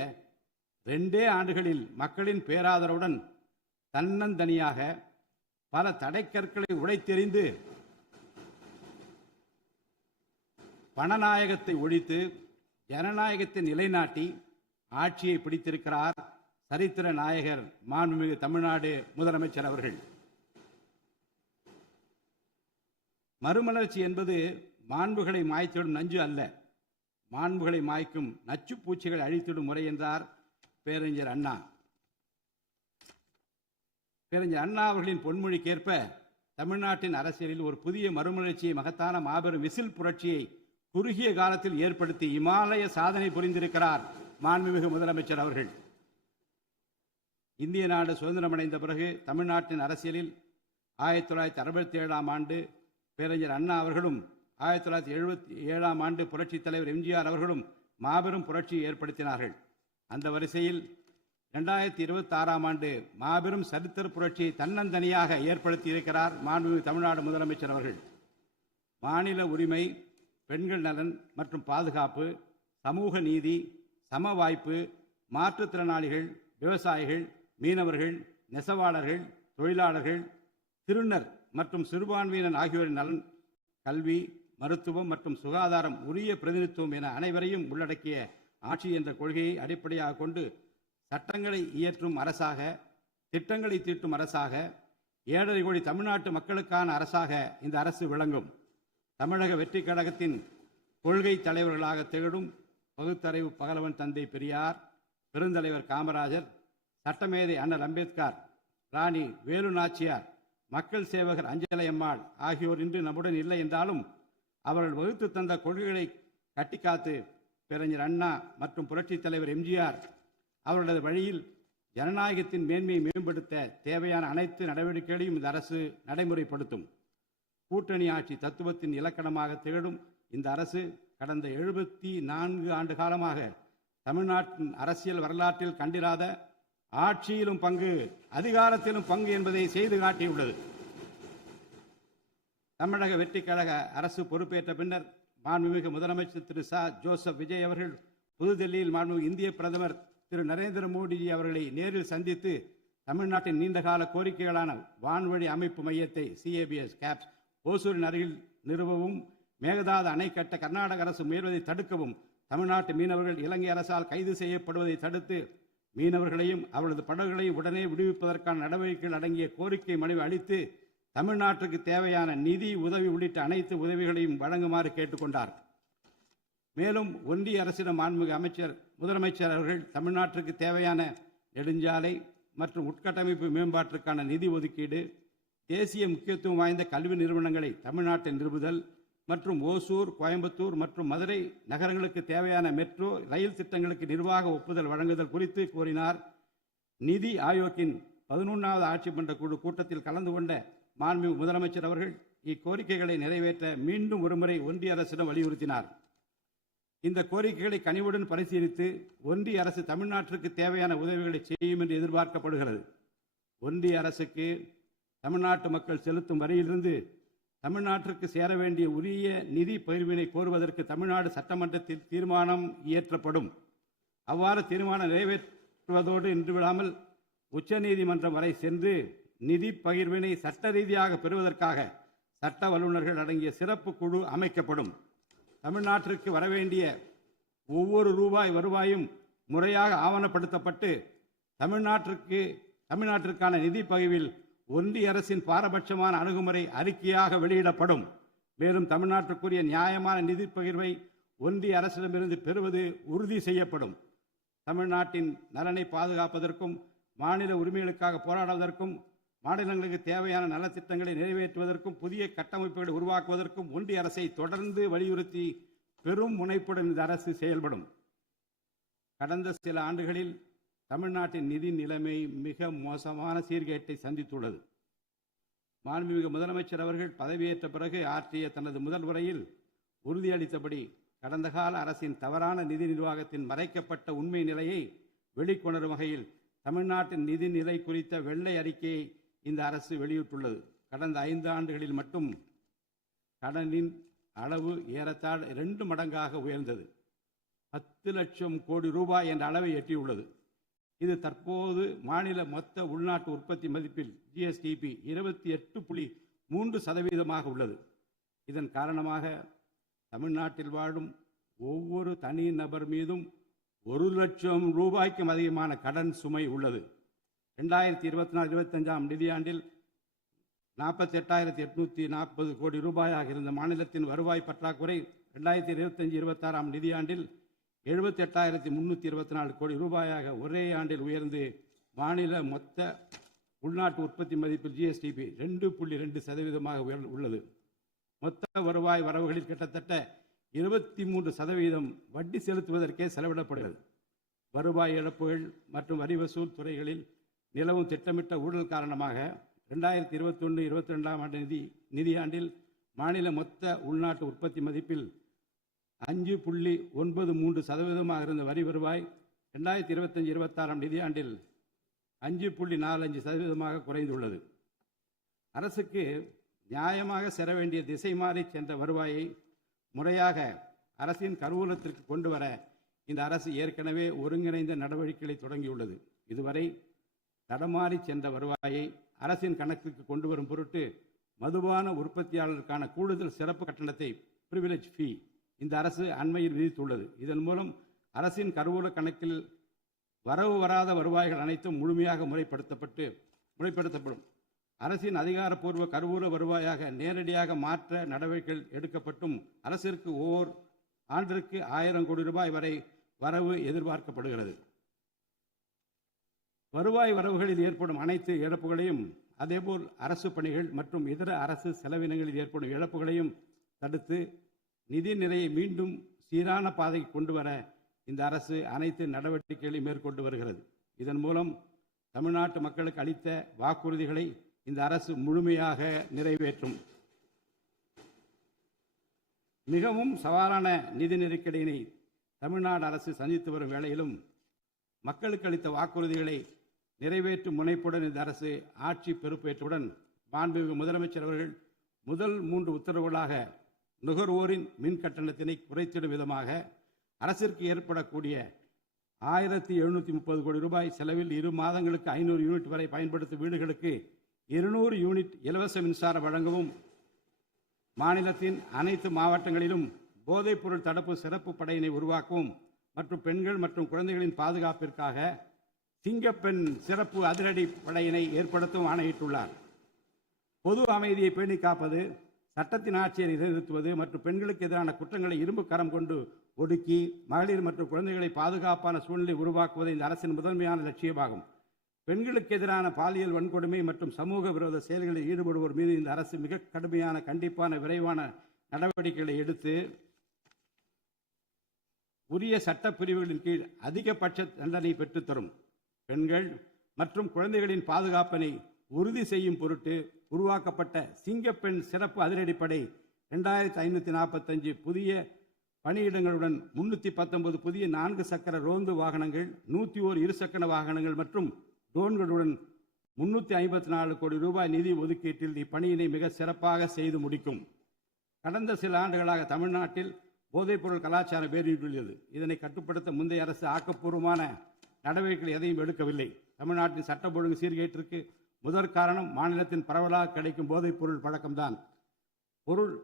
2 ஆண்டுகளில் மக்களின் பேராதரவுடன் தன்னந்தனியாக பல தடைக்கற்களை உடைத்தெறிந்து பணநாயகத்தை ஒழித்து ஜனநாயகத்தை நிலைநாட்டி ஆட்சியை பிடித்திருக்கிறார் சரித்திர நாயகர் மாண்புமிகு தமிழ்நாடு முதலமைச்சர் அவர்கள். மறுமலர்ச்சி என்பது மாண்புகளை மாய்த்திடும் நஞ்சு அல்ல, மாண்புகளை மாய்க்கும் நச்சு பூச்சிகளை அழித்திடும் முறை என்றார் பேரறிஞர் அண்ணா. பேரறிஞர் அண்ணா அவர்களின் பொன்மொழிக்கேற்ப தமிழ்நாட்டின் அரசியலில் ஒரு புதிய மறுமலர்ச்சியை, மகத்தான மாபெரும் விசில் புரட்சியை குறுகிய காலத்தில் ஏற்படுத்தி இமாலய சாதனை புரிந்திருக்கிறார் மாண்புமிகு முதலமைச்சர் அவர்கள். இந்திய நாடு சுதந்திரமடைந்த பிறகு தமிழ்நாட்டின் அரசியலில் 1967ஆம் ஆண்டு பேரறிஞர் அண்ணா அவர்களும் 1977ஆம் ஆண்டு புரட்சித் தலைவர் எம்ஜிஆர் அவர்களும் மாபெரும் புரட்சியை ஏற்படுத்தினார்கள். அந்த வரிசையில் 2026ஆம் ஆண்டு மாபெரும் சரித்திர புரட்சியை தன்னந்தனியாக ஏற்படுத்தி இருக்கிறார் மாண்புமிகு தமிழ்நாடு முதலமைச்சர் அவர்கள். மாநில உரிமை, பெண்கள் நலன் மற்றும் பாதுகாப்பு, சமூக நீதி, சம வாய்ப்பு, மாற்றுத்திறனாளிகள், விவசாயிகள், மீனவர்கள், நெசவாளர்கள், தொழிலாளர்கள், திருநர் மற்றும் சிறுபான்மையினர் ஆகியோரின் நலன், கல்வி, மருத்துவம் மற்றும் சுகாதாரம், உரிய பிரதிநிதித்துவம் என அனைவரையும் உள்ளடக்கிய ஆட்சி என்ற கொள்கையை அடிப்படையாக கொண்டு சட்டங்களை இயற்றும் அரசாக, திட்டங்களை தீட்டும் அரசாக, 7.5 கோடி தமிழ்நாட்டு மக்களுக்கான அரசாக இந்த அரசு விளங்கும். தமிழக வெற்றி கழகத்தின் கொள்கை தலைவர்களாக திகழும் பகுத்தறிவு பகலவன் தந்தை பெரியார், பெருந்தலைவர் காமராஜர், சட்டமேதை அண்ணல் அம்பேத்கர், ராணி வேலு நாச்சியார், மக்கள் சேவகர் அஞ்சலை அம்மாள் ஆகியோர் இன்று நம்முடன் இல்லை என்றாலும் அவர்கள் வகுத்து தந்த கொள்கைகளை கட்டிக்காத்து பேரறிஞர் அண்ணா மற்றும் புரட்சித் தலைவர் எம்ஜிஆர் அவர்களது வழியில் ஜனநாயகத்தின் மேன்மையை மேம்படுத்த தேவையான அனைத்து நடவடிக்கைகளையும் இந்த அரசு நடைமுறைப்படுத்தும். கூட்டணி ஆட்சி தத்துவத்தின் இலக்கணமாக திகழும் இந்த அரசு கடந்த 74 ஆண்டு காலமாக தமிழ்நாட்டின் அரசியல் வரலாற்றில் கண்டிராத ஆட்சியிலும் பங்கு, அதிகாரத்திலும் பங்கு என்பதை செய்து காட்டியுள்ளது. தமிழக வெற்றி கழக அரசு பொறுப்பேற்ற பின்னர் மாண்புமிகு முதலமைச்சர் திரு ஜோசப் விஜய் அவர்கள் புதுதில்லியில் மாண்புமிகு இந்திய பிரதமர் திரு நரேந்திர மோடிஜி அவர்களை நேரில் சந்தித்து தமிழ்நாட்டின் நீண்டகால கோரிக்கைகளான வான்வழி அமைப்பு மையத்தை CABS கேப்ஸ் ஓசூரின் அருகில் நிறுவவும், மேகதாது அணை கட்ட கர்நாடக அரசு முயல்வதை தடுக்கவும், தமிழ்நாட்டு மீனவர்கள் இலங்கை அரசால் கைது செய்யப்படுவதை தடுத்து மீனவர்களையும் அவரது படகுகளையும் உடனே விடுவிப்பதற்கான நடவடிக்கைகள் அடங்கிய கோரிக்கை மனுவை அளித்து தமிழ்நாட்டுக்கு தேவையான நிதி உதவி உள்ளிட்ட அனைத்து உதவிகளையும் வழங்குமாறு கேட்டுக்கொண்டார். மேலும் ஒன்றிய அரசிடம் மாண்புமிகு முதலமைச்சர் அவர்கள் தமிழ்நாட்டிற்கு தேவையான நெடுஞ்சாலை மற்றும் உட்கட்டமைப்பு மேம்பாட்டிற்கான நிதி ஒதுக்கீடு, தேசிய முக்கியத்துவம் வாய்ந்த கல்வி நிறுவனங்களை தமிழ்நாட்டில் நிறுவுதல் மற்றும் ஓசூர், கோயம்புத்தூர் மற்றும் மதுரை நகரங்களுக்கு தேவையான மெட்ரோ ரயில் திட்டங்களுக்கு நிர்வாக ஒப்புதல் வழங்குதல் குறித்து கோரினார். நிதி ஆயோக்கின் 11வது ஆட்சி மன்ற குழு கூட்டத்தில் கலந்து கொண்ட மாண்புமிகு முதலமைச்சர் அவர்கள் இக்கோரிக்கைகளை நிறைவேற்ற மீண்டும் ஒருமுறை ஒன்றிய அரசிடம் வலியுறுத்தினார். இந்த கோரிக்கைகளை கனிவுடன் பரிசீலித்து ஒன்றிய அரசு தமிழ்நாட்டிற்கு தேவையான உதவிகளை செய்யும் என்று எதிர்பார்க்கப்படுகிறது. ஒன்றிய அரசுக்கு தமிழ்நாட்டு மக்கள் செலுத்தும் வரியிலிருந்து தமிழ்நாட்டிற்கு சேர வேண்டிய உரிய நிதி பகிர்வினை கோருவதற்கு தமிழ்நாடு சட்டமன்றத்தில் தீர்மானம் இயற்றப்படும். அவ்வாறு தீர்மானம் நிறைவேற்றுவதோடு நின்றுவிடாமல் உச்சநீதிமன்றம் வரை சென்று நிதி பகிர்வினை சட்ட ரீதியாக பெறுவதற்காக சட்ட வல்லுநர்கள் அடங்கிய சிறப்பு குழு அமைக்கப்படும். தமிழ்நாட்டிற்கு வரவேண்டிய ஒவ்வொரு ரூபாய் வருவாயும் முறையாக ஆவணப்படுத்தப்பட்டு தமிழ்நாட்டிற்கான நிதி பகிர்வில் ஒன்றிய அரசின் பாரபட்சமான அணுகுமுறை அறிக்கையாக வெளியிடப்படும். மேலும் தமிழ்நாட்டிற்குரிய நியாயமான நிதி பகிர்வை ஒன்றிய அரசிடமிருந்து பெறுவது உறுதி செய்யப்படும். தமிழ்நாட்டின் நலனை பாதுகாப்பதற்கும் மாநில உரிமைகளுக்காக போராடுவதற்கும் மாநிலங்களுக்கு தேவையான நலத்திட்டங்களை நிறைவேற்றுவதற்கும் புதிய கட்டமைப்புகளை உருவாக்குவதற்கும் ஒன்றிய அரசை தொடர்ந்து வலியுறுத்தி பெரும் முனைப்புடன் இந்த அரசு செயல்படும். கடந்த சில ஆண்டுகளில் தமிழ்நாட்டின் நிதி நிலைமை மிக மோசமான சீர்கேட்டை சந்தித்துள்ளது. மாண்புமிகு முதலமைச்சர் அவர்கள் பதவியேற்ற பிறகு ஆற்றிய தனது முதல் உரையில் உறுதியளித்தபடி கடந்த கால அரசின் தவறான நிதி நிர்வாகத்தின் மறைக்கப்பட்ட உண்மை நிலையை வெளிக்கொணரும் வகையில் தமிழ்நாட்டின் நிதி நிலை குறித்த வெள்ளை அறிக்கையை இந்த அரசு வெளியிட்டுள்ளது. கடந்த 5 ஆண்டுகளில் மட்டும் கடனின் அளவு ஏறத்தாழ 2 மடங்காக உயர்ந்தது. 10 லட்சம் கோடி ரூபாய் என்ற அளவை எட்டியுள்ளது. இது தற்போது மாநில மொத்த உள்நாட்டு உற்பத்தி மதிப்பில் ஜிஎஸ்டிபி 28.3% உள்ளது. இதன் காரணமாக தமிழ்நாட்டில் வாழும் ஒவ்வொரு தனி நபர் மீதும் 1 லட்சம் ரூபாய்க்கும் அதிகமான கடன் சுமை உள்ளது. 2024-25 நிதியாண்டில் 48,840 கோடி ரூபாயாக இருந்த மாநிலத்தின் வருவாய் பற்றாக்குறை 2025-26 நிதியாண்டில் 78,324 கோடி ரூபாயாக ஒரே ஆண்டில் உயர்ந்து மாநில மொத்த உள்நாட்டு உற்பத்தி மதிப்பில் ஜிஎஸ்டிபி 2.2% உள்ளது. மொத்த வருவாய் வரவுகளில் கிட்டத்தட்ட 23% வட்டி செலுத்துவதற்கே செலவிடப்படுகிறது. வருவாய் இழப்புகள் மற்றும் வரி வசூல் துறைகளில் நிலவும் திட்டமிட்ட ஊழல் காரணமாக 2021-22 நிதியாண்டில் மாநில மொத்த உள்நாட்டு உற்பத்தி மதிப்பில் 5.93% இருந்த வரி வருவாய் 2025-26 நிதியாண்டில் 5.45% குறைந்துள்ளது. அரசுக்கு நியாயமாக செல்ல வேண்டிய திசை மாறி சென்ற வருவாயை முறையாக அரசின் கருவூலத்திற்கு கொண்டு வர இந்த அரசு ஏற்கனவே ஒருங்கிணைந்த நடவடிக்கைகளை தொடங்கியுள்ளது. இதுவரை தடமாறி சென்ற வருவாயை அரசின் கணக்குக்கு கொண்டு வரும் பொருட்டு மதுபான உற்பத்தியாளருக்கான கூடுதல் சிறப்பு கட்டணத்தை பிரிவிலேஜ் ஃபீ இந்த அரசு அண்மையில் விதித்துள்ளது. இதன் மூலம் அரசின் கருவூல கணக்கில் வரவு வராத வருவாய்கள் அனைத்தும் முழுமையாக முறைப்படுத்தப்படும். அரசின் அதிகாரப்பூர்வ கருவூல வருவாயாக நேரடியாக மாற்ற நடவடிக்கைகள் எடுக்கப்பட்டும் அரசிற்கு ஓர் ஆண்டிற்கு 1000 கோடி ரூபாய் வரை வரவு எதிர்பார்க்கப்படுகிறது. வருவாய் வரவுகளில் ஏற்படும் அனைத்து இழப்புகளையும் அதேபோல் அரசு பணிகள் மற்றும் இதர அரசு செலவினங்களில் ஏற்படும் இழப்புகளையும் தடுத்து நிதி நிலையை மீண்டும் சீரான பாதைக்கு கொண்டு வர இந்த அரசு அனைத்து நடவடிக்கைகளையும் மேற்கொண்டு வருகிறது. இதன் மூலம் தமிழ்நாட்டு மக்களுக்கு அளித்த வாக்குறுதிகளை இந்த அரசு முழுமையாக நிறைவேற்றும். மிகவும் சவாலான நிதி நெருக்கடியினை தமிழ்நாடு அரசு சந்தித்து வரும் வேளையிலும் மக்களுக்கு அளித்த வாக்குறுதிகளை நிறைவேற்றும் முனைப்புடன் இந்த அரசு ஆட்சி பொறுப்பேற்றவுடன் மாண்புமிகு முதலமைச்சர் அவர்கள் முதல் 3 உத்தரவுகளாக நுகர்வோரின் மின் கட்டணத்தினை குறைத்திடும் விதமாக அரசிற்கு ஏற்படக்கூடிய 1730 கோடி ரூபாய் செலவில் 2 மாதங்களுக்கு 500 யூனிட் வரை பயன்படுத்தும் வீடுகளுக்கு 200 யூனிட் இலவச மின்சாரம் வழங்கவும், மாநிலத்தின் அனைத்து மாவட்டங்களிலும் போதைப்பொருள் தடுப்பு சிறப்பு படையினை உருவாக்கவும் மற்றும் பெண்கள் மற்றும் குழந்தைகளின் பாதுகாப்பிற்காக சிங்கப்பெண் சிறப்பு அதிரடி படையினை ஏற்படுத்தவும் ஆணையிட்டுள்ளார். பொது அமைதியை பேணி காப்பது, சட்டத்தின் ஆட்சியை நிலைநிறுத்துவது மற்றும் பெண்களுக்கு எதிரான குற்றங்களை இரும்பு கரம் கொண்டு ஒடுக்கி மகளிர் மற்றும் குழந்தைகளை பாதுகாப்பான சூழ்நிலை உருவாக்குவது இந்த அரசின் முதன்மையான லட்சியமாகும். பெண்களுக்கு எதிரான பாலியல் வன்கொடுமை மற்றும் சமூக விரோத செயல்களில் ஈடுபடுவோர் மீது இந்த அரசு மிக கடுமையான கண்டிப்பான விரைவான நடவடிக்கைகளை எடுத்து உரிய சட்டப்பிரிவுகளின் கீழ் அதிகபட்ச தண்டனை பெற்றுத்தரும். பெண்கள் மற்றும் குழந்தைகளின் பாதுகாப்பினை உறுதி செய்யும் பொருட்டு உருவாக்கப்பட்ட சிங்கப்பெண் சிறப்பு அதிரடிப்படை 2545 புதிய பணியிடங்களுடன் 319 புதிய 4 சக்கர ரோந்து வாகனங்கள், 101 இருசக்கர வாகனங்கள் மற்றும் ட்ரோன்களுடன் 354 கோடி ரூபாய் நிதி ஒதுக்கீட்டில் இப்பணியினை மிக சிறப்பாக செய்து முடிக்கும். கடந்த சில ஆண்டுகளாக தமிழ்நாட்டில் போதைப்பொருள் கலாச்சாரம் வேரூன்றியுள்ளது. இதனை கட்டுப்படுத்த முந்தைய அரசு ஆக்கப்பூர்வமான நடவடிக்கைகள் எதையும் எடுக்கவில்லை. தமிழ்நாட்டின் சட்டம் ஒழுங்கு சீர்கேட்டிற்கு முதற் காரணம் மாநிலத்தின் பரவலாக கிடைக்கும் போதைப்பொருள் பழக்கம்தான்.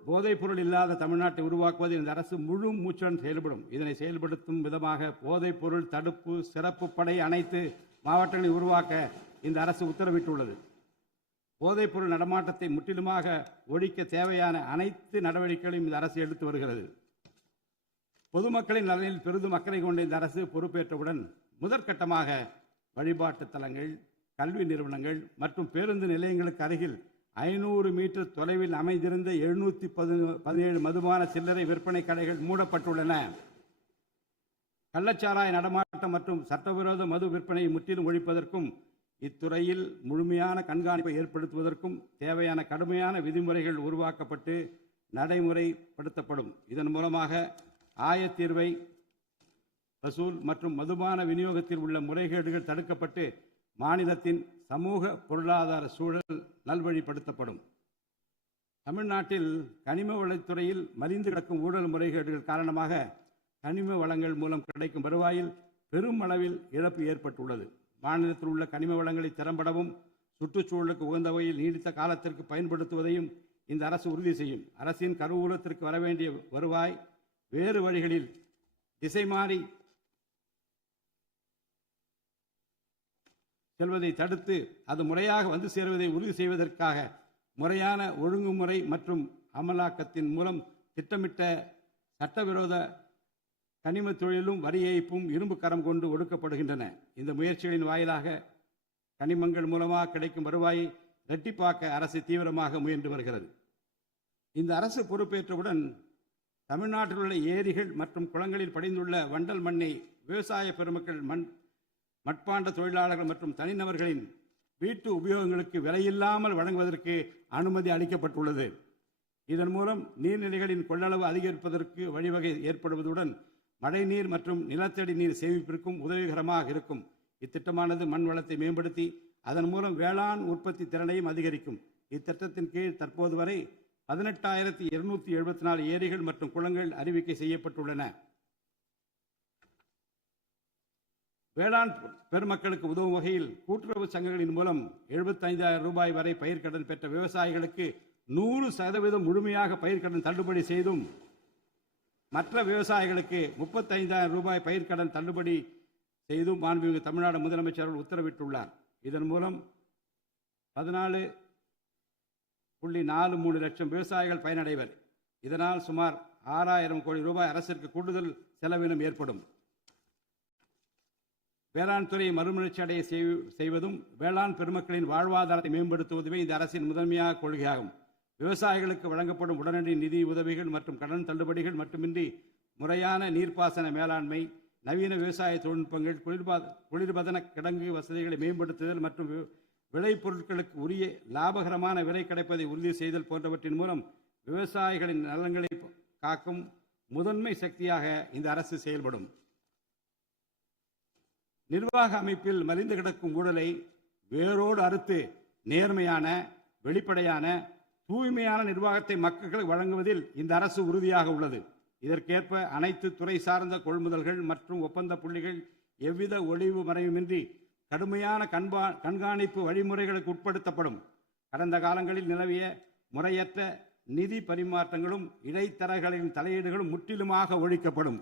போதைப்பொருள் இல்லாத தமிழ்நாட்டை உருவாக்குவதில் இந்த அரசு முழு மூச்சுடன் செயல்படும். இதனை செயல்படுத்தும் விதமாக போதைப்பொருள் தடுப்பு சிறப்பு படை அனைத்து மாவட்டங்களில் உருவாக்க இந்த அரசு உத்தரவிட்டுள்ளது. போதைப்பொருள் நடமாட்டத்தை முற்றிலுமாக ஒழிக்க தேவையான அனைத்து நடவடிக்கைகளையும் இந்த அரசு எடுத்து வருகிறது. பொதுமக்களின் நலனில் பெரிதும் அக்கறை கொண்ட இந்த அரசு பொறுப்பேற்றவுடன் முதற்கட்டமாக வழிபாட்டு தலங்கள், கல்வி நிறுவனங்கள் மற்றும் பேருந்து நிலையங்களுக்கு அருகில் 500 மீட்டர் தொலைவில் அமைந்திருந்த 717 மதுபான சில்லறை விற்பனை கடைகள் மூடப்பட்டுள்ளன. கள்ளச்சாராய நடமாட்டம் மற்றும் சட்டவிரோத மது விற்பனையை முற்றிலும் ஒழிப்பதற்கும் இத்துறையில் முழுமையான கண்காணிப்பை ஏற்படுத்துவதற்கும் தேவையான கடுமையான விதிமுறைகள் உருவாக்கப்பட்டு நடைமுறைப்படுத்தப்படும். இதன் மூலமாக ஆயத்தீர்வை வசூல் மற்றும் மதுபான விநியோகத்தில் உள்ள முறைகேடுகள் தடுக்கப்பட்டு மாநிலத்தின் சமூக பொருளாதார சூழல் நல்வழிப்படுத்தப்படும். தமிழ்நாட்டில் கனிம வளத்துறையில் மலிந்து கிடக்கும் ஊழல் முறைகேடுகள் காரணமாக கனிம வளங்கள் மூலம் கிடைக்கும் வருவாயில் பெரும் அளவில் இழப்பு ஏற்பட்டுள்ளது. மாநிலத்தில் உள்ள கனிம வளங்களை திறம்படவும் சுற்றுச்சூழலுக்கு உகந்த வகையில் நீடித்த காலத்திற்கு பயன்படுத்துவதையும் இந்த அரசு உறுதி செய்யும். அரசின் கருவூலத்திற்கு வரவேண்டிய வருவாய் வேறு வழிகளில் திசை மாறி செல்வதை தடுத்து அது முறையாக வந்து சேருவதை உறுதி செய்வதற்காக முறையான ஒழுங்குமுறை மற்றும் அமலாக்கத்தின் மூலம் திட்டமிட்ட சட்டவிரோத கனிம தொழிலும் வரி ஏய்ப்பும் இரும்பு கரம் கொண்டு ஒடுக்கப்படுகின்றன. இந்த முயற்சிகளின் வாயிலாக கனிமங்கள் மூலமாக கிடைக்கும் வருவாயை இரட்டிப்பாக்க அரசு தீவிரமாக முயன்று வருகிறது. இந்த அரசு பொறுப்பேற்றவுடன் தமிழ்நாட்டில் உள்ள ஏரிகள் மற்றும் குளங்களில் படிந்துள்ள வண்டல் மண்ணை விவசாய பெருமக்கள், மட்பாண்ட தொழிலாளர்கள் மற்றும் தனிநபர்களின் வீட்டு உபயோகங்களுக்கு விலையில்லாமல் வழங்குவதற்கு அனுமதி அளிக்கப்பட்டுள்ளது. இதன் மூலம் நீர்நிலைகளின் கொள்ளளவு அதிகரிப்பதற்கு வழிவகை ஏற்படுவதுடன் மழைநீர் மற்றும் நிலத்தடி நீர் சேமிப்பிற்கும் உதவிகரமாக இருக்கும். இத்திட்டமானது மண் வளத்தை மேம்படுத்தி அதன் மூலம் வேளாண் உற்பத்தி திறனையும் அதிகரிக்கும். இத்திட்டத்தின் கீழ் தற்போது வரை 18,274 ஏரிகள் மற்றும் குளங்கள் அறிவிக்கை செய்யப்பட்டுள்ளன. வேளாண் பெருமக்களுக்கு உதவும் வகையில் கூட்டுறவு சங்கங்களின் மூலம் 75,000 ரூபாய் வரை பயிர்க்கடன் பெற்ற விவசாயிகளுக்கு 100% முழுமையாக பயிர்க்கடன் தள்ளுபடி செய்தும், மற்ற விவசாயிகளுக்கு 35,000 ரூபாய் பயிர்க்கடன் தள்ளுபடி செய்தும் மாண்புமிகு தமிழ்நாடு முதலமைச்சர் உத்தரவிட்டுள்ளார். இதன் மூலம் 14.43 லட்சம் விவசாயிகள் பயனடைவர். இதனால் சுமார் 6,000 கோடி ரூபாய் அரசிற்கு கூடுதல் செலவினம் ஏற்படும். வேளாண் துறையை மறுமலர்ச்சி அடைய செய்வதும் வேளாண் பெருமக்களின் வாழ்வாதாரத்தை மேம்படுத்துவதுமே இந்த அரசின் முதன்மையாக கொள்கையாகும். விவசாயிகளுக்கு வழங்கப்படும் உடனடி நிதி உதவிகள் மற்றும் கடன் தள்ளுபடிகள் மட்டுமின்றி முறையான நீர்ப்பாசன மேலாண்மை, நவீன விவசாய தொழில்நுட்பங்கள், குளிர்பதன கிடங்கு வசதிகளை மேம்படுத்துதல் மற்றும் விளைபொருட்களுக்கு உரிய லாபகரமான விலை கிடைப்பதை உறுதி செய்தல் போன்றவற்றின் மூலம் விவசாயிகளின் நலன்களை காக்கும் முதன்மை சக்தியாக இந்த அரசு செயல்படும். நிர்வாக அமைப்பில் மலிந்து கிடக்கும் ஊழலை வேரோடு அறுத்து நேர்மையான, வெளிப்படையான, தூய்மையான நிர்வாகத்தை மக்களுக்கு வழங்குவதில் இந்த அரசு உறுதியாக உள்ளது. இதற்கேற்ப அனைத்து துறை சார்ந்த கொள்முதல்கள் மற்றும் ஒப்பந்த புள்ளிகள் எவ்வித ஒளிவு மறைவுமின்றி கடுமையான கண்காணிப்பு வழிமுறைகளுக்கு உட்படுத்தப்படும். கடந்த காலங்களில் நிலவிய முறையற்ற நிதி பரிமாற்றங்களும் இடைத்தரகர்களின் தலையீடுகளும் முற்றிலுமாக ஒழிக்கப்படும்.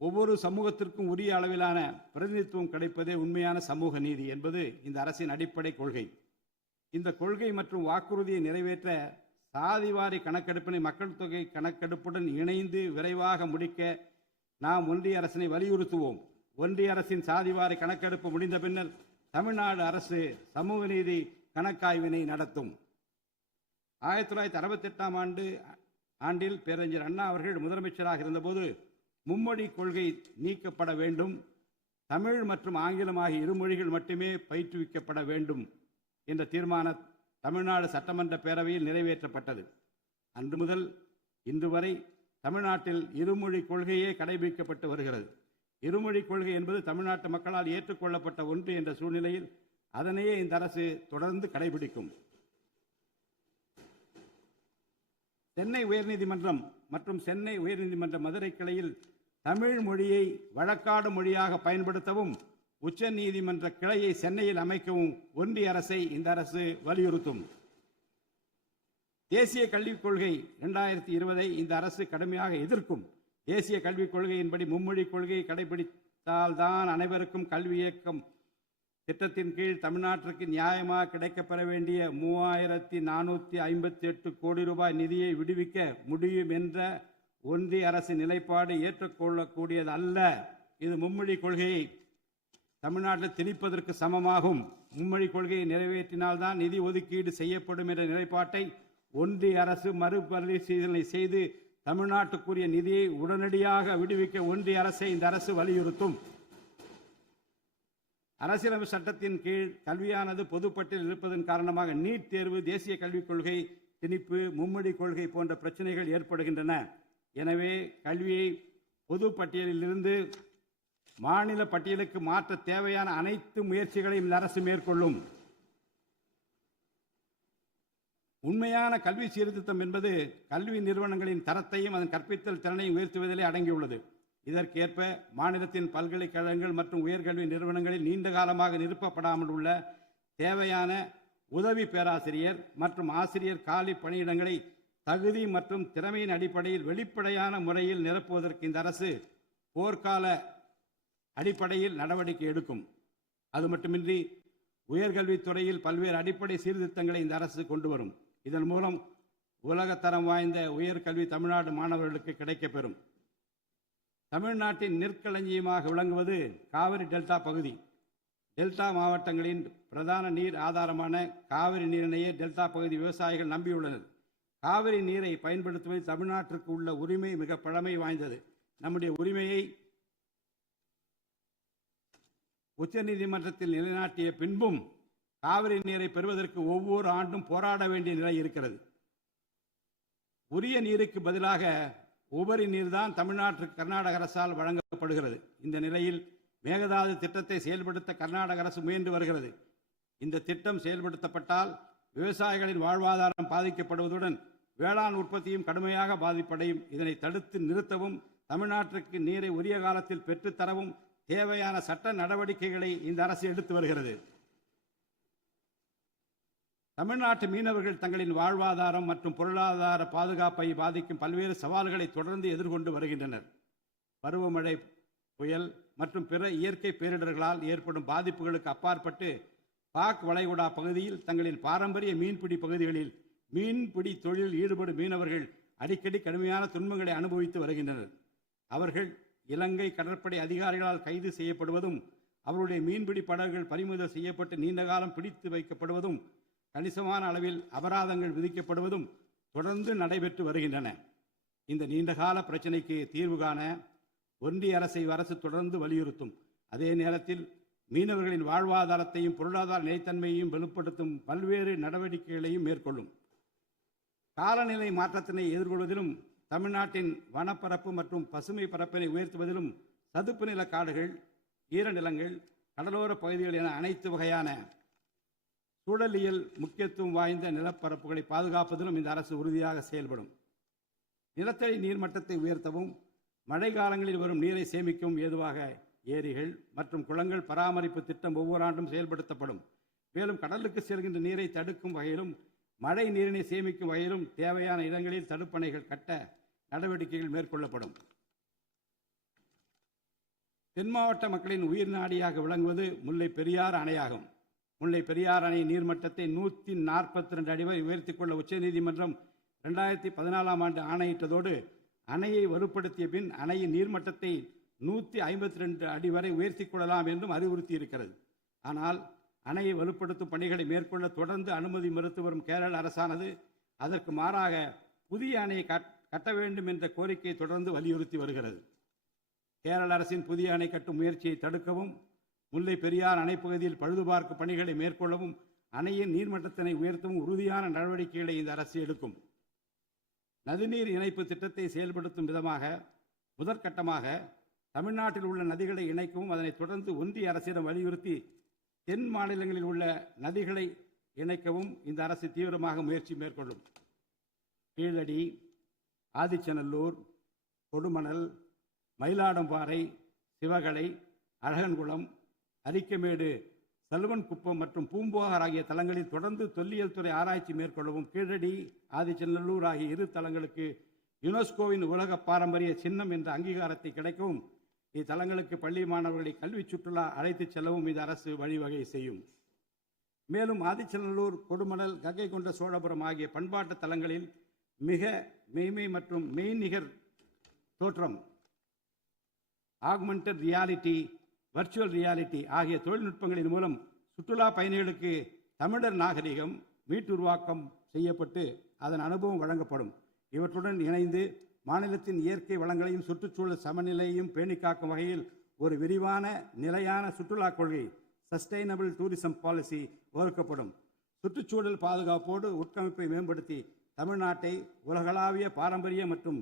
ஒவ்வொரு சமூகத்திற்கும் உரிய அளவிலான பிரதிநிதித்துவம் கிடைப்பதே உண்மையான சமூக நீதி என்பது இந்த அரசின் அடிப்படை கொள்கை. இந்த கொள்கை மற்றும் வாக்குறுதியை நிறைவேற்ற சாதிவாரி கணக்கெடுப்பினை மக்கள் தொகை கணக்கெடுப்புடன் இணைந்து விரைவாக முடிக்க நாம் ஒன்றிய அரசினை வலியுறுத்துவோம். ஒன்றிய அரசின் சாதிவாரி கணக்கெடுப்பு முடிந்த பின்னர் தமிழ்நாடு அரசு சமூக நீதி கணக்காய்வினை நடத்தும். 1968 ஆண்டில் பேரறிஞர் அண்ணா அவர்கள் முதலமைச்சராக இருந்தபோது மும்மொழி கொள்கை நீக்கப்பட வேண்டும், தமிழ் மற்றும் ஆங்கிலம் ஆகிய இருமொழிகள் மட்டுமே பயிற்றுவிக்கப்பட வேண்டும் என்ற தீர்மானம் தமிழ்நாடு சட்டமன்ற பேரவையில் நிறைவேற்றப்பட்டது. அன்று முதல் இன்று வரை தமிழ்நாட்டில் இருமொழி கொள்கையே கடைபிடிக்கப்பட்டு வருகிறது. இருமொழி கொள்கை என்பது தமிழ்நாட்டு மக்களால் ஏற்றுக்கொள்ளப்பட்ட ஒன்று என்ற சூழ்நிலையில் அதனையே இந்த அரசு தொடர்ந்து கடைபிடிக்கும். சென்னை உயர்நீதிமன்றம் மற்றும் சென்னை உயர்நீதிமன்ற மதுரை கிளையில் தமிழ் மொழியை வழக்காடு மொழியாக பயன்படுத்தவும் உச்ச நீதிமன்ற கிளையை சென்னையில் அமைக்கவும் ஒன்றிய அரசை இந்த அரசு வலியுறுத்தும். தேசிய கல்விக் கொள்கை 2020 இந்த அரசு கடுமையாக எதிர்க்கும். தேசிய கல்விக் கொள்கையின்படி மும்மொழி கொள்கையை கடைபிடித்தால்தான் அனைவருக்கும் கல்வி இயக்கம் திட்டத்தின் கீழ் தமிழ்நாட்டிற்கு நியாயமாக கிடைக்கப்பெற வேண்டிய 3458 கோடி ரூபாய் நிதியை விடுவிக்க முடியும் என்ற ஒன்றிய அரசின் நிலைப்பாடு ஏற்றுக்கொள்ளக்கூடியது அல்ல. இது மும்மொழி கொள்கையை தமிழ்நாட்டில் திணிப்பதற்கு சமமாகும். மும்மொழி கொள்கையை நிறைவேற்றினால்தான் நிதி ஒதுக்கீடு செய்யப்படும் என்ற நிலைப்பாட்டை ஒன்றிய அரசு மறுபரிசீலனை செய்து தமிழ்நாட்டுக்குரிய நிதியை உடனடியாக விடுவிக்க ஒன்றிய அரசை இந்த அரசு வலியுறுத்தும். அரசியலமைப்பு சட்டத்தின் கீழ் கல்வியானது பொதுப்பட்டியலில் இருப்பதன் காரணமாக நீட் தேர்வு, தேசிய கல்விக் கொள்கை திணிப்பு, மும்மொழி கொள்கை போன்ற பிரச்சனைகள் ஏற்படுகின்றன. எனவே கல்வியை பொது பட்டியலில் இருந்து மாநில பட்டியலுக்கு மாற்ற தேவையான அனைத்து முயற்சிகளையும் இந்த அரசு மேற்கொள்ளும். உண்மையான கல்வி சீர்திருத்தம் என்பது கல்வி நிறுவனங்களின் தரத்தையும் அதன் கற்பித்தல் திறனையும் உயர்த்துவதிலே அடங்கியுள்ளது. இதற்கேற்ப மாநிலத்தின் பல்கலைக்கழகங்கள் மற்றும் உயர்கல்வி நிறுவனங்களில் நீண்ட காலமாக நிரப்பப்படாமல் உள்ள தேவையான உதவி பேராசிரியர் மற்றும் ஆசிரியர் காலி பணியிடங்களை தகுதி மற்றும் திறமையின் அடிப்படையில் வெளிப்படையான முறையில் நிரப்புவதற்கு இந்த அரசு போர்க்கால அடிப்படையில் நடவடிக்கை எடுக்கும். அது மட்டுமின்றி உயர்கல்வித்துறையில் பல்வேறு அடிப்படை சீர்திருத்தங்களை இந்த அரசு கொண்டு வரும். இதன் மூலம் உலகத்தரம் வாய்ந்த உயர்கல்வி தமிழ்நாடு மாணவர்களுக்கு கிடைக்கப்பெறும். தமிழ்நாட்டின் நெற்களஞ்சியமாக விளங்குவது காவிரி டெல்டா பகுதி. டெல்டா மாவட்டங்களின் பிரதான நீர் ஆதாரமான காவிரி நீரினையே டெல்டா பகுதி விவசாயிகள் நம்பியுள்ளனர். காவிரி நீரை பயன்படுத்துவதில் தமிழ்நாட்டிற்கு உள்ள உரிமை மிக பழமை வாய்ந்தது. நம்முடைய உரிமையை உச்சநீதிமன்றத்தில் நிலைநாட்டிய பின்பும் காவிரி நீரை பெறுவதற்கு ஒவ்வொரு ஆண்டும் போராட வேண்டிய நிலை இருக்கிறது. உரிய நீருக்கு பதிலாக உபரி நீர்தான் தமிழ்நாட்டிற்கு கர்நாடக அரசால் வழங்கப்படுகிறது. இந்த நிலையில் மேகதாது திட்டத்தை செயல்படுத்த கர்நாடக அரசு முயன்று வருகிறது. இந்த திட்டம் செயல்படுத்தப்பட்டால் விவசாயிகளின் வாழ்வாதாரம் பாதிக்கப்படுவதுடன் வேளாண் உற்பத்தியும் கடுமையாக பாதிப்படையும். இதனை தடுத்து நிறுத்தவும் தமிழ்நாட்டிற்கு நீரை உரிய காலத்தில் பெற்றுத்தரவும் தேவையான சட்ட நடவடிக்கைகளை இந்த அரசு எடுத்து வருகிறது. தமிழ்நாட்டு மீனவர்கள் தங்களின் வாழ்வாதாரம் மற்றும் பொருளாதார பாதுகாப்பை பாதிக்கும் பல்வேறு சவால்களை தொடர்ந்து எதிர்கொண்டு வருகின்றனர். பருவமழை, புயல் மற்றும் பிற இயற்கை பேரிடர்களால் ஏற்படும் பாதிப்புகளுக்கு அப்பாற்பட்டு பாக் வளைகுடா பகுதியில் தங்களின் பாரம்பரிய மீன்பிடி பகுதிகளில் மீன்பிடி தொழிலில் ஈடுபடும் மீனவர்கள் அடிக்கடி கடுமையான துன்பங்களை அனுபவித்து வருகின்றனர். அவர்கள் இலங்கை கடற்படை அதிகாரிகளால் கைது செய்யப்படுவதும் அவருடைய மீன்பிடி படகுகள் பறிமுதல் செய்யப்பட்டு நீண்ட காலம் பிடித்து வைக்கப்படுவதும் கணிசமான அளவில் அபராதங்கள் விதிக்கப்படுவதும் தொடர்ந்து நடைபெற்று வருகின்றன. இந்த நீண்டகால பிரச்சினைக்கு தீர்வு காண ஒன்றிய அரசு தொடர்ந்து வலியுறுத்தும். அதே நேரத்தில் மீனவர்களின் வாழ்வாதாரத்தையும் பொருளாதார நிலைத்தன்மையையும் வலுப்படுத்தும் பல்வேறு நடவடிக்கைகளையும் மேற்கொள்ளும். காலநிலை மாற்றத்தினை எதிர்கொள்வதிலும் தமிழ்நாட்டின் வனப்பரப்பு மற்றும் பசுமை பரப்பினை உயர்த்துவதிலும் சதுப்பு நில காடுகள், ஈரநிலங்கள், கடலோர பகுதிகள் என அனைத்து வகையான சூழலியல் முக்கியத்துவம் வாய்ந்த நிலப்பரப்புகளை பாதுகாப்பதிலும் இந்த அரசு உறுதியாக செயல்படும். நிலத்தடி நீர்மட்டத்தை உயர்த்தவும் மழை காலங்களில் வரும் நீரை சேமிக்கவும் ஏதுவாக ஏரிகள் மற்றும் குளங்கள் பராமரிப்பு திட்டம் ஒவ்வொரு ஆண்டும் செயல்படுத்தப்படும். மேலும் கடலுக்கு செல்கின்ற நீரை தடுக்கும் வகையிலும் மழை நீரினை சேமிக்கும் வகையிலும் தேவையான இடங்களில் தடுப்பணைகள் கட்ட நடவடிக்கைகள் மேற்கொள்ளப்படும். தென் மாவட்ட மக்களின் உயிர் நாடியாக விளங்குவது முல்லை பெரியாறு அணையாகும். முல்லை பெரியாறு அணை நீர்மட்டத்தை 142 அடி வரை உயர்த்திக் கொள்ள உச்சநீதிமன்றம் 2014 ஆண்டு ஆணையிட்டதோடு அணையை வலுப்படுத்திய பின் அணையின் நீர்மட்டத்தை 152 அடி வரை உயர்த்திக் கொள்ளலாம் என்றும் அறிவுறுத்தி இருக்கிறது. ஆனால் அணையை வலுப்படுத்தும் பணிகளை மேற்கொள்ள தொடர்ந்து அனுமதி மறுத்து வரும் கேரள அரசானது அதற்கு மாறாக புதிய அணையை கட்ட வேண்டும் என்ற கோரிக்கையை தொடர்ந்து வலியுறுத்தி வருகிறது. கேரள அரசின் புதிய அணை கட்டும் முயற்சியை தடுக்கவும், முல்லை பெரியார் அணைப்பகுதியில் பழுதுபார்க்கும் பணிகளை மேற்கொள்ளவும், அணையின் நீர்மட்டத்தினை உயர்த்தவும் உறுதியான நடவடிக்கைகளை இந்த அரசு எடுக்கும். நதிநீர் இணைப்பு திட்டத்தை செயல்படுத்தும் விதமாக முதற்கட்டமாக தமிழ்நாட்டில் உள்ள நதிகளை இணைக்கவும், அதனைத் தொடர்ந்து ஒன்றிய அரசிடம் வலியுறுத்தி தென் மாநிலங்களில் உள்ள நதிகளை இணைக்கவும் இந்த அரசு தீவிரமாக முயற்சி மேற்கொள்ளும். கீழடி, ஆதிச்சநல்லூர், கொடுமணல், மயிலாடும்பாறை, சிவகலை, அழகன்குளம், அரிக்கமேடு, செல்வன்குப்பம் மற்றும் பூம்புகார் ஆகிய தலங்களில் தொடர்ந்து தொல்லியல் துறை ஆராய்ச்சி மேற்கொள்ளவும், கீழடி, ஆதிச்சநல்லூர் ஆகிய இரு தலங்களுக்கு யுனெஸ்கோவின் உலக பாரம்பரிய சின்னம் என்ற அங்கீகாரத்தை கிடைக்கவும், இத்தலங்களுக்கு பள்ளி மாணவர்களை கல்வி சுற்றுலா அழைத்துச் செல்லவும் இந்த அரசு வழிவகை செய்யும். மேலும் ஆதிச்சநல்லூர், கொடுமணல், கங்கை கொண்ட சோழபுரம் ஆகிய பண்பாட்டு தலங்களில் மிக மெய்மை மற்றும் மெய்நிகர் தோற்றம், ஆக்மெண்டட் ரியாலிட்டி, வர்ச்சுவல் ரியாலிட்டி ஆகிய தொழில்நுட்பங்களின் மூலம் சுற்றுலா பயணிகளுக்கு தமிழர் நாகரிகம் மீட்டுருவாக்கம் செய்யப்பட்டு அதன் அனுபவம் வழங்கப்படும். இவற்றுடன் இணைந்து மாநிலத்தின் இயற்கை வளங்களையும் சுற்றுச்சூழல் சமநிலையையும் பேணி காக்கும் வகையில் ஒரு விரிவான நிலையான சுற்றுலா கொள்கை, சஸ்டைனபிள் டூரிசம் பாலிசி வகுக்கப்படும். சுற்றுச்சூழல் பாதுகாப்போடு உட்கமைப்பை மேம்படுத்தி தமிழ்நாட்டை உலகளாவிய பாரம்பரிய மற்றும்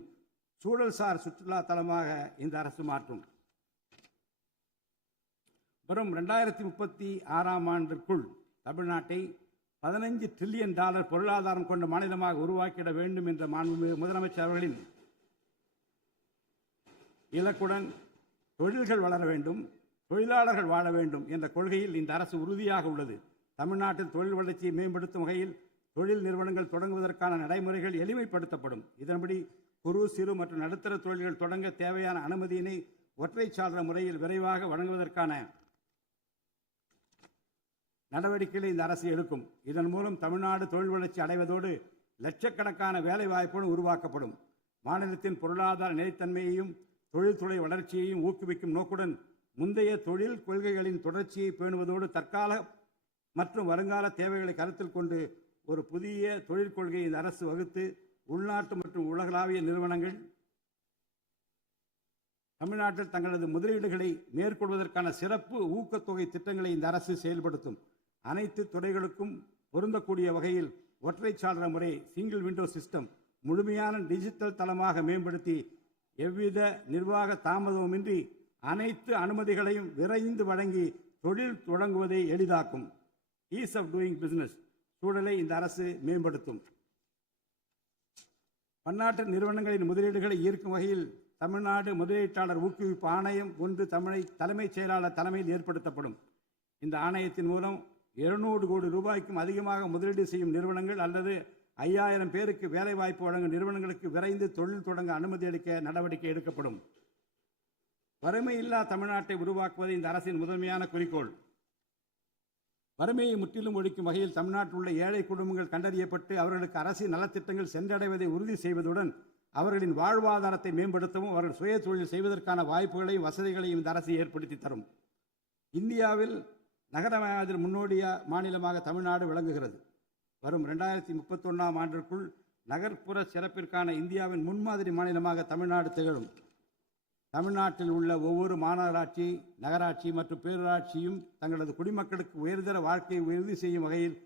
சூழல்சார் சுற்றுலா தலமாக இந்த அரசு மாற்றும். வரும் 2036ஆம் ஆண்டிற்குள் தமிழ்நாட்டை $15 டிரில்லியன் பொருளாதாரம் கொண்ட மாநிலமாக உருவாக்கிட வேண்டும் என்ற முதலமைச்சர் அவர்களின் இலக்குடன் தொழில்கள் வளர வேண்டும், தொழிலாளர்கள் வாழ வேண்டும் என்ற கொள்கையில் இந்த அரசு உறுதியாக உள்ளது. தமிழ்நாட்டில் தொழில் வளர்ச்சியை மேம்படுத்தும் வகையில் தொழில் நிறுவனங்கள் தொடங்குவதற்கான நடைமுறைகள் எளிமைப்படுத்தப்படும். இதன்படி குறு, சிறு மற்றும் நடுத்தர தொழில்கள் தொடங்க தேவையான அனுமதியினை ஒற்றை சாளர முறையில் விரைவாக வழங்குவதற்கான நடவடிக்கைகளை இந்த அரசு எடுக்கும். இதன் மூலம் தமிழ்நாடு தொழில் வளர்ச்சி அடைவதோடு லட்சக்கணக்கான வேலை வாய்ப்புகளும் உருவாக்கப்படும். மாநிலத்தின் பொருளாதார நிலைத்தன்மையையும் தொழில்துறை வளர்ச்சியையும் ஊக்குவிக்கும் நோக்குடன் முந்தைய தொழில் கொள்கைகளின் தொடர்ச்சியை பேணுவதோடு தற்கால மற்றும் வருங்கால தேவைகளை கருத்தில் கொண்டு ஒரு புதிய தொழில் கொள்கையை இந்த அரசு வகுத்து உள்நாட்டு மற்றும் உலகளாவிய நிறுவனங்கள் தமிழ்நாட்டில் தங்களது முதலீடுகளை மேற்கொள்வதற்கான சிறப்பு ஊக்கத்தொகை திட்டங்களை இந்த அரசு செயல்படுத்தும். அனைத்து துறைகளுக்கும் பொருந்தக்கூடிய வகையில் ஒற்றை சாளர முறை, சிங்கிள் விண்டோ சிஸ்டம் முழுமையான டிஜிட்டல் தளமாக மேம்படுத்தி எவ்வித நிர்வாக தாமதமுமின்றி அனைத்து அனுமதிகளையும் விரைந்து வழங்கி தொழில் தொடங்குவதை எளிதாக்கும். ஈஸ் ஆஃப் டூயிங் பிசினஸ் சூழலை இந்த அரசு மேம்படுத்தும். பன்னாட்டு நிறுவனங்களின் முதலீடுகளை ஈர்க்கும் வகையில் தமிழ்நாடு முதலீட்டாளர் ஊக்குவிப்பு ஆணையம் ஒன்று தலைமைச் செயலாளர் தலைமையில் ஏற்படுத்தப்படும். இந்த ஆணையத்தின் மூலம் 200 கோடி ரூபாய்க்கும் அதிகமாக முதலீடு செய்யும் நிறுவனங்கள் அல்லது 5000 பேருக்கு வேலைவாய்ப்பு வழங்கும் நிறுவனங்களுக்கு விரைந்து தொழில் தொடங்க அனுமதி அளிக்க நடவடிக்கை எடுக்கப்படும். வறுமையில்லா தமிழ்நாட்டை உருவாக்குவது இந்த அரசின் முதன்மையான குறிக்கோள். வறுமையை முற்றிலும் ஒழிக்கும் வகையில் தமிழ்நாட்டில் உள்ள ஏழை குடும்பங்கள் கண்டறியப்பட்டு அவர்களுக்கு அரசின் நலத்திட்டங்கள் சென்றடைவதை உறுதி செய்வதுடன் அவர்களின் வாழ்வாதாரத்தை மேம்படுத்தவும் அவர்கள் சுய தொழில் செய்வதற்கான வாய்ப்புகளையும் வசதிகளையும் இந்த அரசு ஏற்படுத்தி தரும். இந்தியாவில் நகரமயமாதல் முன்னோடிய மாநிலமாக தமிழ்நாடு விளங்குகிறது. வரும் 2031ஆம் ஆண்டிற்குள் நகர்ப்புற சிறப்பிற்கான இந்தியாவின் முன்மாதிரி மாநிலமாக தமிழ்நாடு திகழும். தமிழ்நாட்டில் உள்ள ஒவ்வொரு மாநகராட்சி, நகராட்சி மற்றும் பேரூராட்சியும் தங்களது குடிமக்களுக்கு உயர்தர வாழ்க்கையை உறுதி செய்யும் வகையில்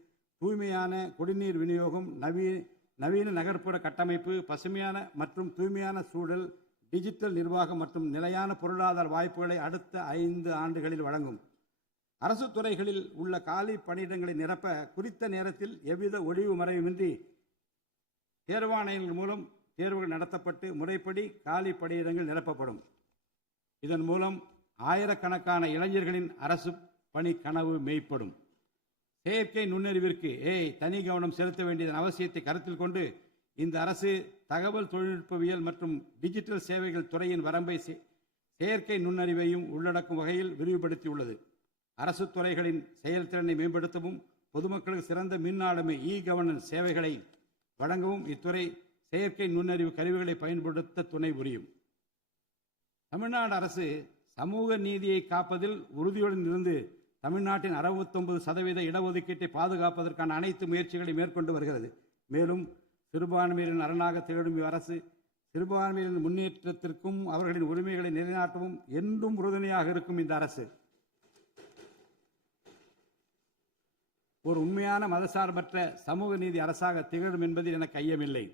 தூய்மையான குடிநீர் விநியோகம், நவீன நகர்ப்புற கட்டமைப்பு, பசுமையான மற்றும் தூய்மையான சூழல், டிஜிட்டல் நிர்வாகம் மற்றும் நிலையான பொருளாதார வாய்ப்புகளை அடுத்த 5 ஆண்டுகளில் வழங்கும். அரசு துறைகளில் உள்ள காலி பணியிடங்களை நிரப்ப குறித்த நேரத்தில் எவ்வித ஒளிவு மறைவுமின்றி தேர்வாணையங்கள் மூலம் தேர்வுகள் நடத்தப்பட்டு முறைப்படி காலி பணியிடங்கள் நிரப்பப்படும். இதன் மூலம் ஆயிரக்கணக்கான இளைஞர்களின் அரசு பணி கனவு மெய்ப்படும். செயற்கை நுண்ணறிவிற்கு தனி கவனம் செலுத்த வேண்டியதன் அவசியத்தை கருத்தில் கொண்டு இந்த அரசு தகவல் தொழில்நுட்பவியல் மற்றும் டிஜிட்டல் சேவைகள் துறையின் வரம்பை செயற்கை நுண்ணறிவையும் உள்ளடக்கும் வகையில் விரிவுபடுத்தியுள்ளது. அரசு துறைகளின் செயல்திறனை மேம்படுத்தவும் பொதுமக்களுக்கு சிறந்த மின் ஆளுமை கவர்னன்ஸ் சேவைகளை வழங்கவும் இத்துறை செயற்கை நுண்ணறிவு கருவிகளை பயன்படுத்த துணை புரியும். தமிழ்நாடு அரசு சமூக நீதியை காப்பதில் உறுதியுடன் இருந்து தமிழ்நாட்டின் 69% இடஒதுக்கீட்டை பாதுகாப்பதற்கான அனைத்து முயற்சிகளை மேற்கொண்டு வருகிறது. மேலும் சிறுபான்மையினரின் அரணாக திகழும் அரசு சிறுபான்மையினரின் முன்னேற்றத்திற்கும் அவர்களின் உரிமைகளை நிலைநாட்டவும் என்றும் உறுதுணையாக இருக்கும். இந்த அரசு ஒரு உண்மையான மதசார்பற்ற சமூக நீதி அரசாக திகழும் என்பதில் எனக்கு ஐயமில்லை.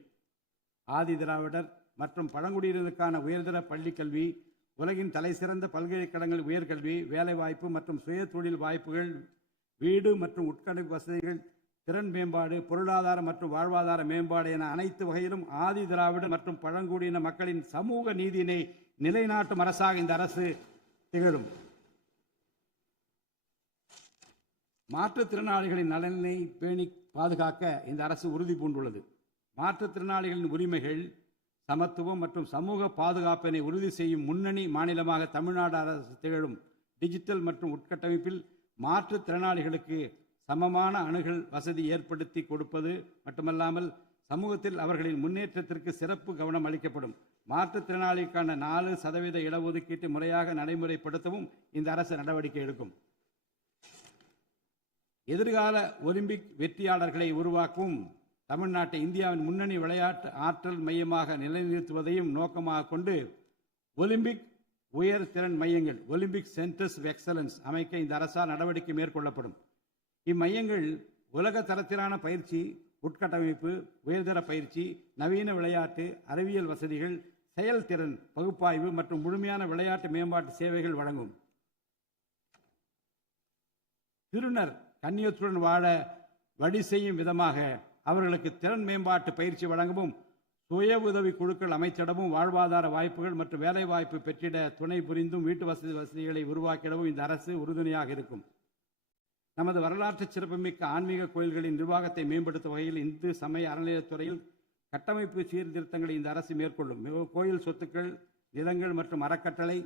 ஆதி திராவிடர் மற்றும் பழங்குடியினருக்கான உயர்தர பள்ளிக் கல்வி, உலகின் தலைசிறந்த பல்கலைக்கழகங்கள் உயர்கல்வி, வேலைவாய்ப்பு மற்றும் சுய தொழில் வாய்ப்புகள், வீடு மற்றும் உட்கட்டமைப்பு வசதிகள், திறன் மேம்பாடு, பொருளாதார மற்றும் வாழ்வாதார மேம்பாடு என அனைத்து வகையிலும் ஆதி திராவிடர் மற்றும் பழங்குடியின மக்களின் சமூக நீதியினை நிலைநாட்டும் அரசாக இந்த அரசு திகழும். மாற்றுத்திறனாளிகளின் நலனை பேணி பாதுகாக்க இந்த அரசு உறுதி பூண்டுள்ளது. மாற்றுத்திறனாளிகளின் உரிமைகள், சமத்துவம் மற்றும் சமூக பாதுகாப்பினை உறுதி செய்யும் முன்னணி மாநிலமாக தமிழ்நாடு அரசு திகழும். டிஜிட்டல் மற்றும் உட்கட்டமைப்பில் மாற்றுத்திறனாளிகளுக்கு சமமான அணுகல் வசதி ஏற்படுத்தி கொடுப்பது மட்டுமல்லாமல் சமூகத்தில் அவர்களின் முன்னேற்றத்திற்கு சிறப்பு கவனம் அளிக்கப்படும். மாற்றுத்திறனாளிகளுக்கான 4% இடஒதுக்கீட்டை முறையாக நடைமுறைப்படுத்தவும் இந்த அரசு நடவடிக்கை எடுக்கும். எதிர்கால ஒலிம்பிக் வெற்றியாளர்களை உருவாக்கவும் தமிழ்நாட்டை இந்தியாவின் முன்னணி விளையாட்டு ஆற்றல் மையமாக நிலைநிறுத்துவதையும் நோக்கமாக கொண்டு ஒலிம்பிக் உயர் திறன் மையங்கள், ஒலிம்பிக் சென்டர்ஸ் ஆஃப் எக்ஸலன்ஸ் அமைக்க இந்த அரசால் நடவடிக்கை மேற்கொள்ளப்படும். இம்மையங்கள் உலக தரத்திலான பயிற்சி, உட்கட்டமைப்பு, உயர்தர பயிற்சி, நவீன விளையாட்டு, அறிவியல் வசதிகள், செயல்திறன் பகுப்பாய்வு மற்றும் முழுமையான விளையாட்டு மேம்பாட்டு சேவைகள் வழங்கும். திருநர் கண்ணியத்துடன் வாழ வழி செய்யும் விதமாக அவர்களுக்கு திறன் மேம்பாட்டு பயிற்சி வழங்கவும், சுய உதவி குழுக்கள் அமைச்சிடவும், வாழ்வாதார வாய்ப்புகள் மற்றும் வேலை வாய்ப்பு பெற்றிட துணை புரிந்தும் வீட்டு வசதிகளை உருவாக்கிடவும் இந்த அரசு உறுதுணையாக இருக்கும். நமது வரலாற்று சிறப்புமிக்க ஆன்மீக கோயில்களின் நிர்வாகத்தை மேம்படுத்தும் வகையில் இந்து சமய அறநிலையத்துறையில் கட்டமைப்பு சீர்திருத்தங்களை இந்த அரசு மேற்கொள்ளும். கோயில் சொத்துக்கள், நிலங்கள் மற்றும் அறக்கட்டளை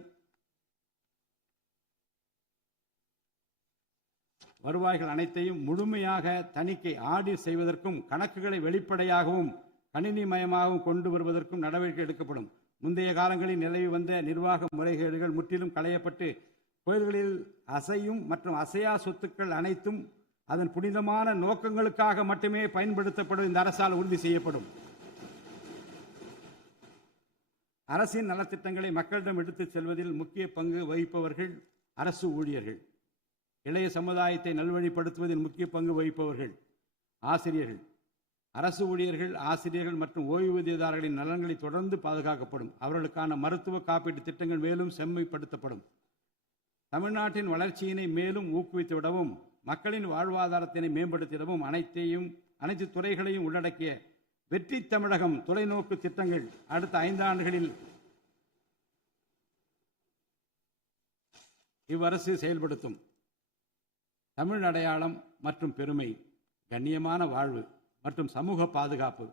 வருவாய்கள் அனைத்தையும் முழுமையாக தணிக்கை ஆடிட் செய்வதற்கும் கணக்குகளை வெளிப்படையாகவும் கணினிமயமாகவும் கொண்டு வருவதற்கும் நடவடிக்கை எடுக்கப்படும். முந்தைய காலங்களில் நிலவி வந்த நிர்வாக முறைகேடுகள் முற்றிலும் களையப்பட்டு கோயில்களில் அசையும் மற்றும் அசையா சொத்துக்கள் அனைத்தும் அதன் புனிதமான நோக்கங்களுக்காக மட்டுமே பயன்படுத்தப்படும் இந்த அரசால் உறுதி செய்யப்படும். அரசின் நலத்திட்டங்களை மக்களிடம் எடுத்துச் செல்வதில் முக்கிய பங்கு வகிப்பவர்கள் அரசு ஊழியர்கள். இளைய சமுதாயத்தை நல்வழிப்படுத்துவதில் முக்கிய பங்கு வகிப்பவர்கள் ஆசிரியர்கள். அரசு ஊழியர்கள், ஆசிரியர்கள் மற்றும் ஓய்வூதியதாரர்களின் நலன்களை தொடர்ந்து பாதுகாக்கப்படும். அவர்களுக்கான மருத்துவ காப்பீட்டு திட்டங்கள் மேலும் செம்மைப்படுத்தப்படும். தமிழ்நாட்டின் வளர்ச்சியினை மேலும் ஊக்குவித்துவிடவும், மக்களின் வாழ்வாதாரத்தினை மேம்படுத்திடவும் அனைத்து துறைகளையும் உள்ளடக்கிய வெற்றி தமிழகம் தொலைநோக்கு திட்டங்கள் அடுத்த 5 ஆண்டுகளில் இவ்வரசு செயல்படுத்தும். தமிழ் அடையாளம் மற்றும் பெருமை, கண்ணியமான வாழ்வு மற்றும் சமூக பாதுகாப்பு,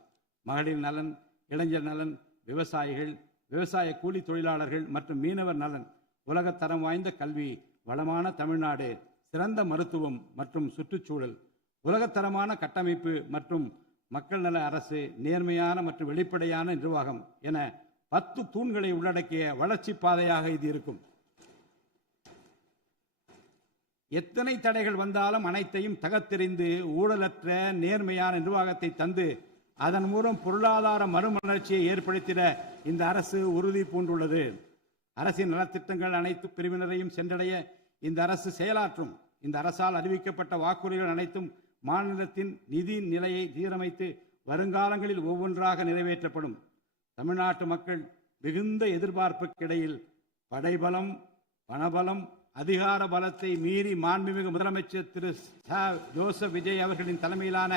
மகளிர் நலன், இளைஞர் நலன், விவசாயிகள், விவசாய கூலி தொழிலாளர்கள் மற்றும் மீனவர் நலன், உலகத்தரம் வாய்ந்த கல்வி, வளமான தமிழ்நாடு, சிறந்த மருத்துவம் மற்றும் சுற்றுச்சூழல், உலகத்தரமான கட்டமைப்பு மற்றும் மக்கள் நல அரசு, நேர்மையான மற்றும் வெளிப்படையான நிர்வாகம் என 10 தூண்களை உள்ளடக்கிய வளர்ச்சி பாதையாக இது இருக்கும். எத்தனை தடைகள் வந்தாலும் அனைத்தையும் தகர்த்தெறிந்து ஊழலற்ற நேர்மையான நிர்வாகத்தை தந்து அதன் மூலம் பொருளாதார மறுமலர்ச்சியை ஏற்படுத்திட இந்த அரசு உறுதி பூண்டுள்ளது. அரசின் நலத்திட்டங்கள் அனைத்து பிரிவினரையும் சென்றடைய இந்த அரசு செயலாற்றும். இந்த அரசால் அறிவிக்கப்பட்ட வாக்குறுதிகள் அனைத்தும் மாநிலத்தின் நிதி நிலையை சீரமைத்து வருங்காலங்களில் ஒவ்வொன்றாக நிறைவேற்றப்படும். தமிழ்நாட்டு மக்கள் மிகுந்த எதிர்பார்ப்புக்கிடையில் படைபலம், பணபலம், அதிகார பலத்தை மீறி மாண்புமிகு முதலமைச்சர் திரு ஜோசப் விஜய் அவர்களின் தலைமையிலான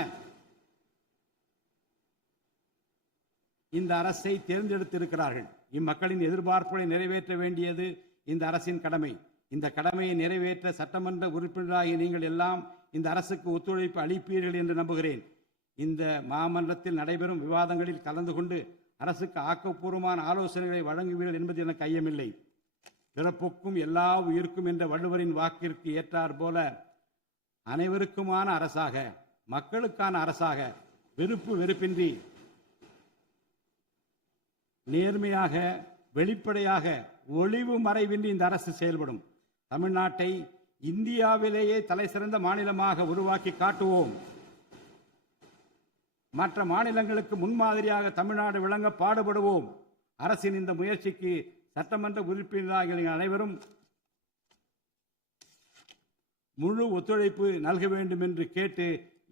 இந்த அரசை தேர்ந்தெடுத்திருக்கிறார்கள். இம்மக்களின் எதிர்பார்ப்புகளை நிறைவேற்ற வேண்டியது இந்த அரசின் கடமை. இந்த கடமையை நிறைவேற்ற சட்டமன்ற உறுப்பினராகிய நீங்கள் எல்லாம் இந்த அரசுக்கு ஒத்துழைப்பு அளிப்பீர்கள் என்று நம்புகிறேன். இந்த மாமன்றத்தில் நடைபெறும் விவாதங்களில் கலந்து கொண்டு அரசுக்கு ஆக்கப்பூர்வமான ஆலோசனைகளை வழங்குவீர்கள் என்பது எனக்கு ஐயமில்லை. பிறப்புக்கும் எல்லா உயிர்க்கும் என்ற வள்ளுவரின் வாக்கிற்கு ஏற்றார் போல அனைவருக்குமான அரசாக, மக்களுக்கான அரசாக, வெறுப்பு வெறுப்பின்றி நேர்மையாக, வெளிப்படையாக, ஒளிவு மறைவின்றி இந்த அரசு செயல்படும். தமிழ்நாட்டை இந்தியாவிலேயே தலை சிறந்த மாநிலமாக உருவாக்கி காட்டுவோம். மற்ற மாநிலங்களுக்கு முன்மாதிரியாக தமிழ்நாடு விளங்க பாடுபடுவோம். அரசின் இந்த முயற்சிக்கு சட்டமன்ற உறுப்பினர்கள் அனைவரும் முழு ஒத்துழைப்பு நல்க வேண்டும் என்று கேட்டு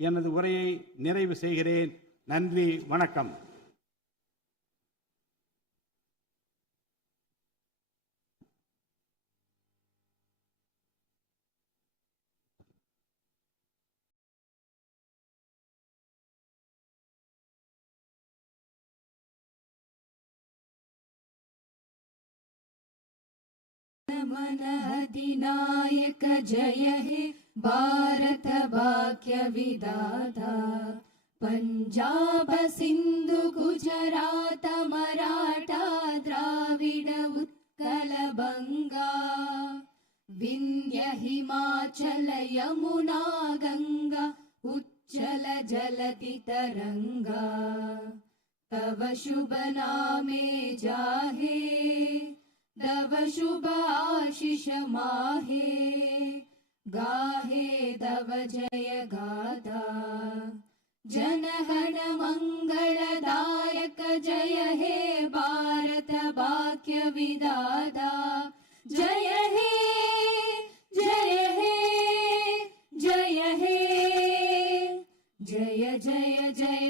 எனது உரையை நிறைவு செய்கிறேன். நன்றி, வணக்கம். मन अधिनायक जय हे भारत भाग्य विधाता पंजाब सिंधु गुजरात मराठा द्राविड उत्कल बंगा विंध्य हिमाचल यमुना गंगा उच्चल जलति तरंगा तव शुभ नामे जाहे तव शुभ आशीष माहे गाहे तव जय गाथा जनगण मंगलदायक जय हे भारत भाग्य विधाता जय हे जय हे जय हे जय जय जय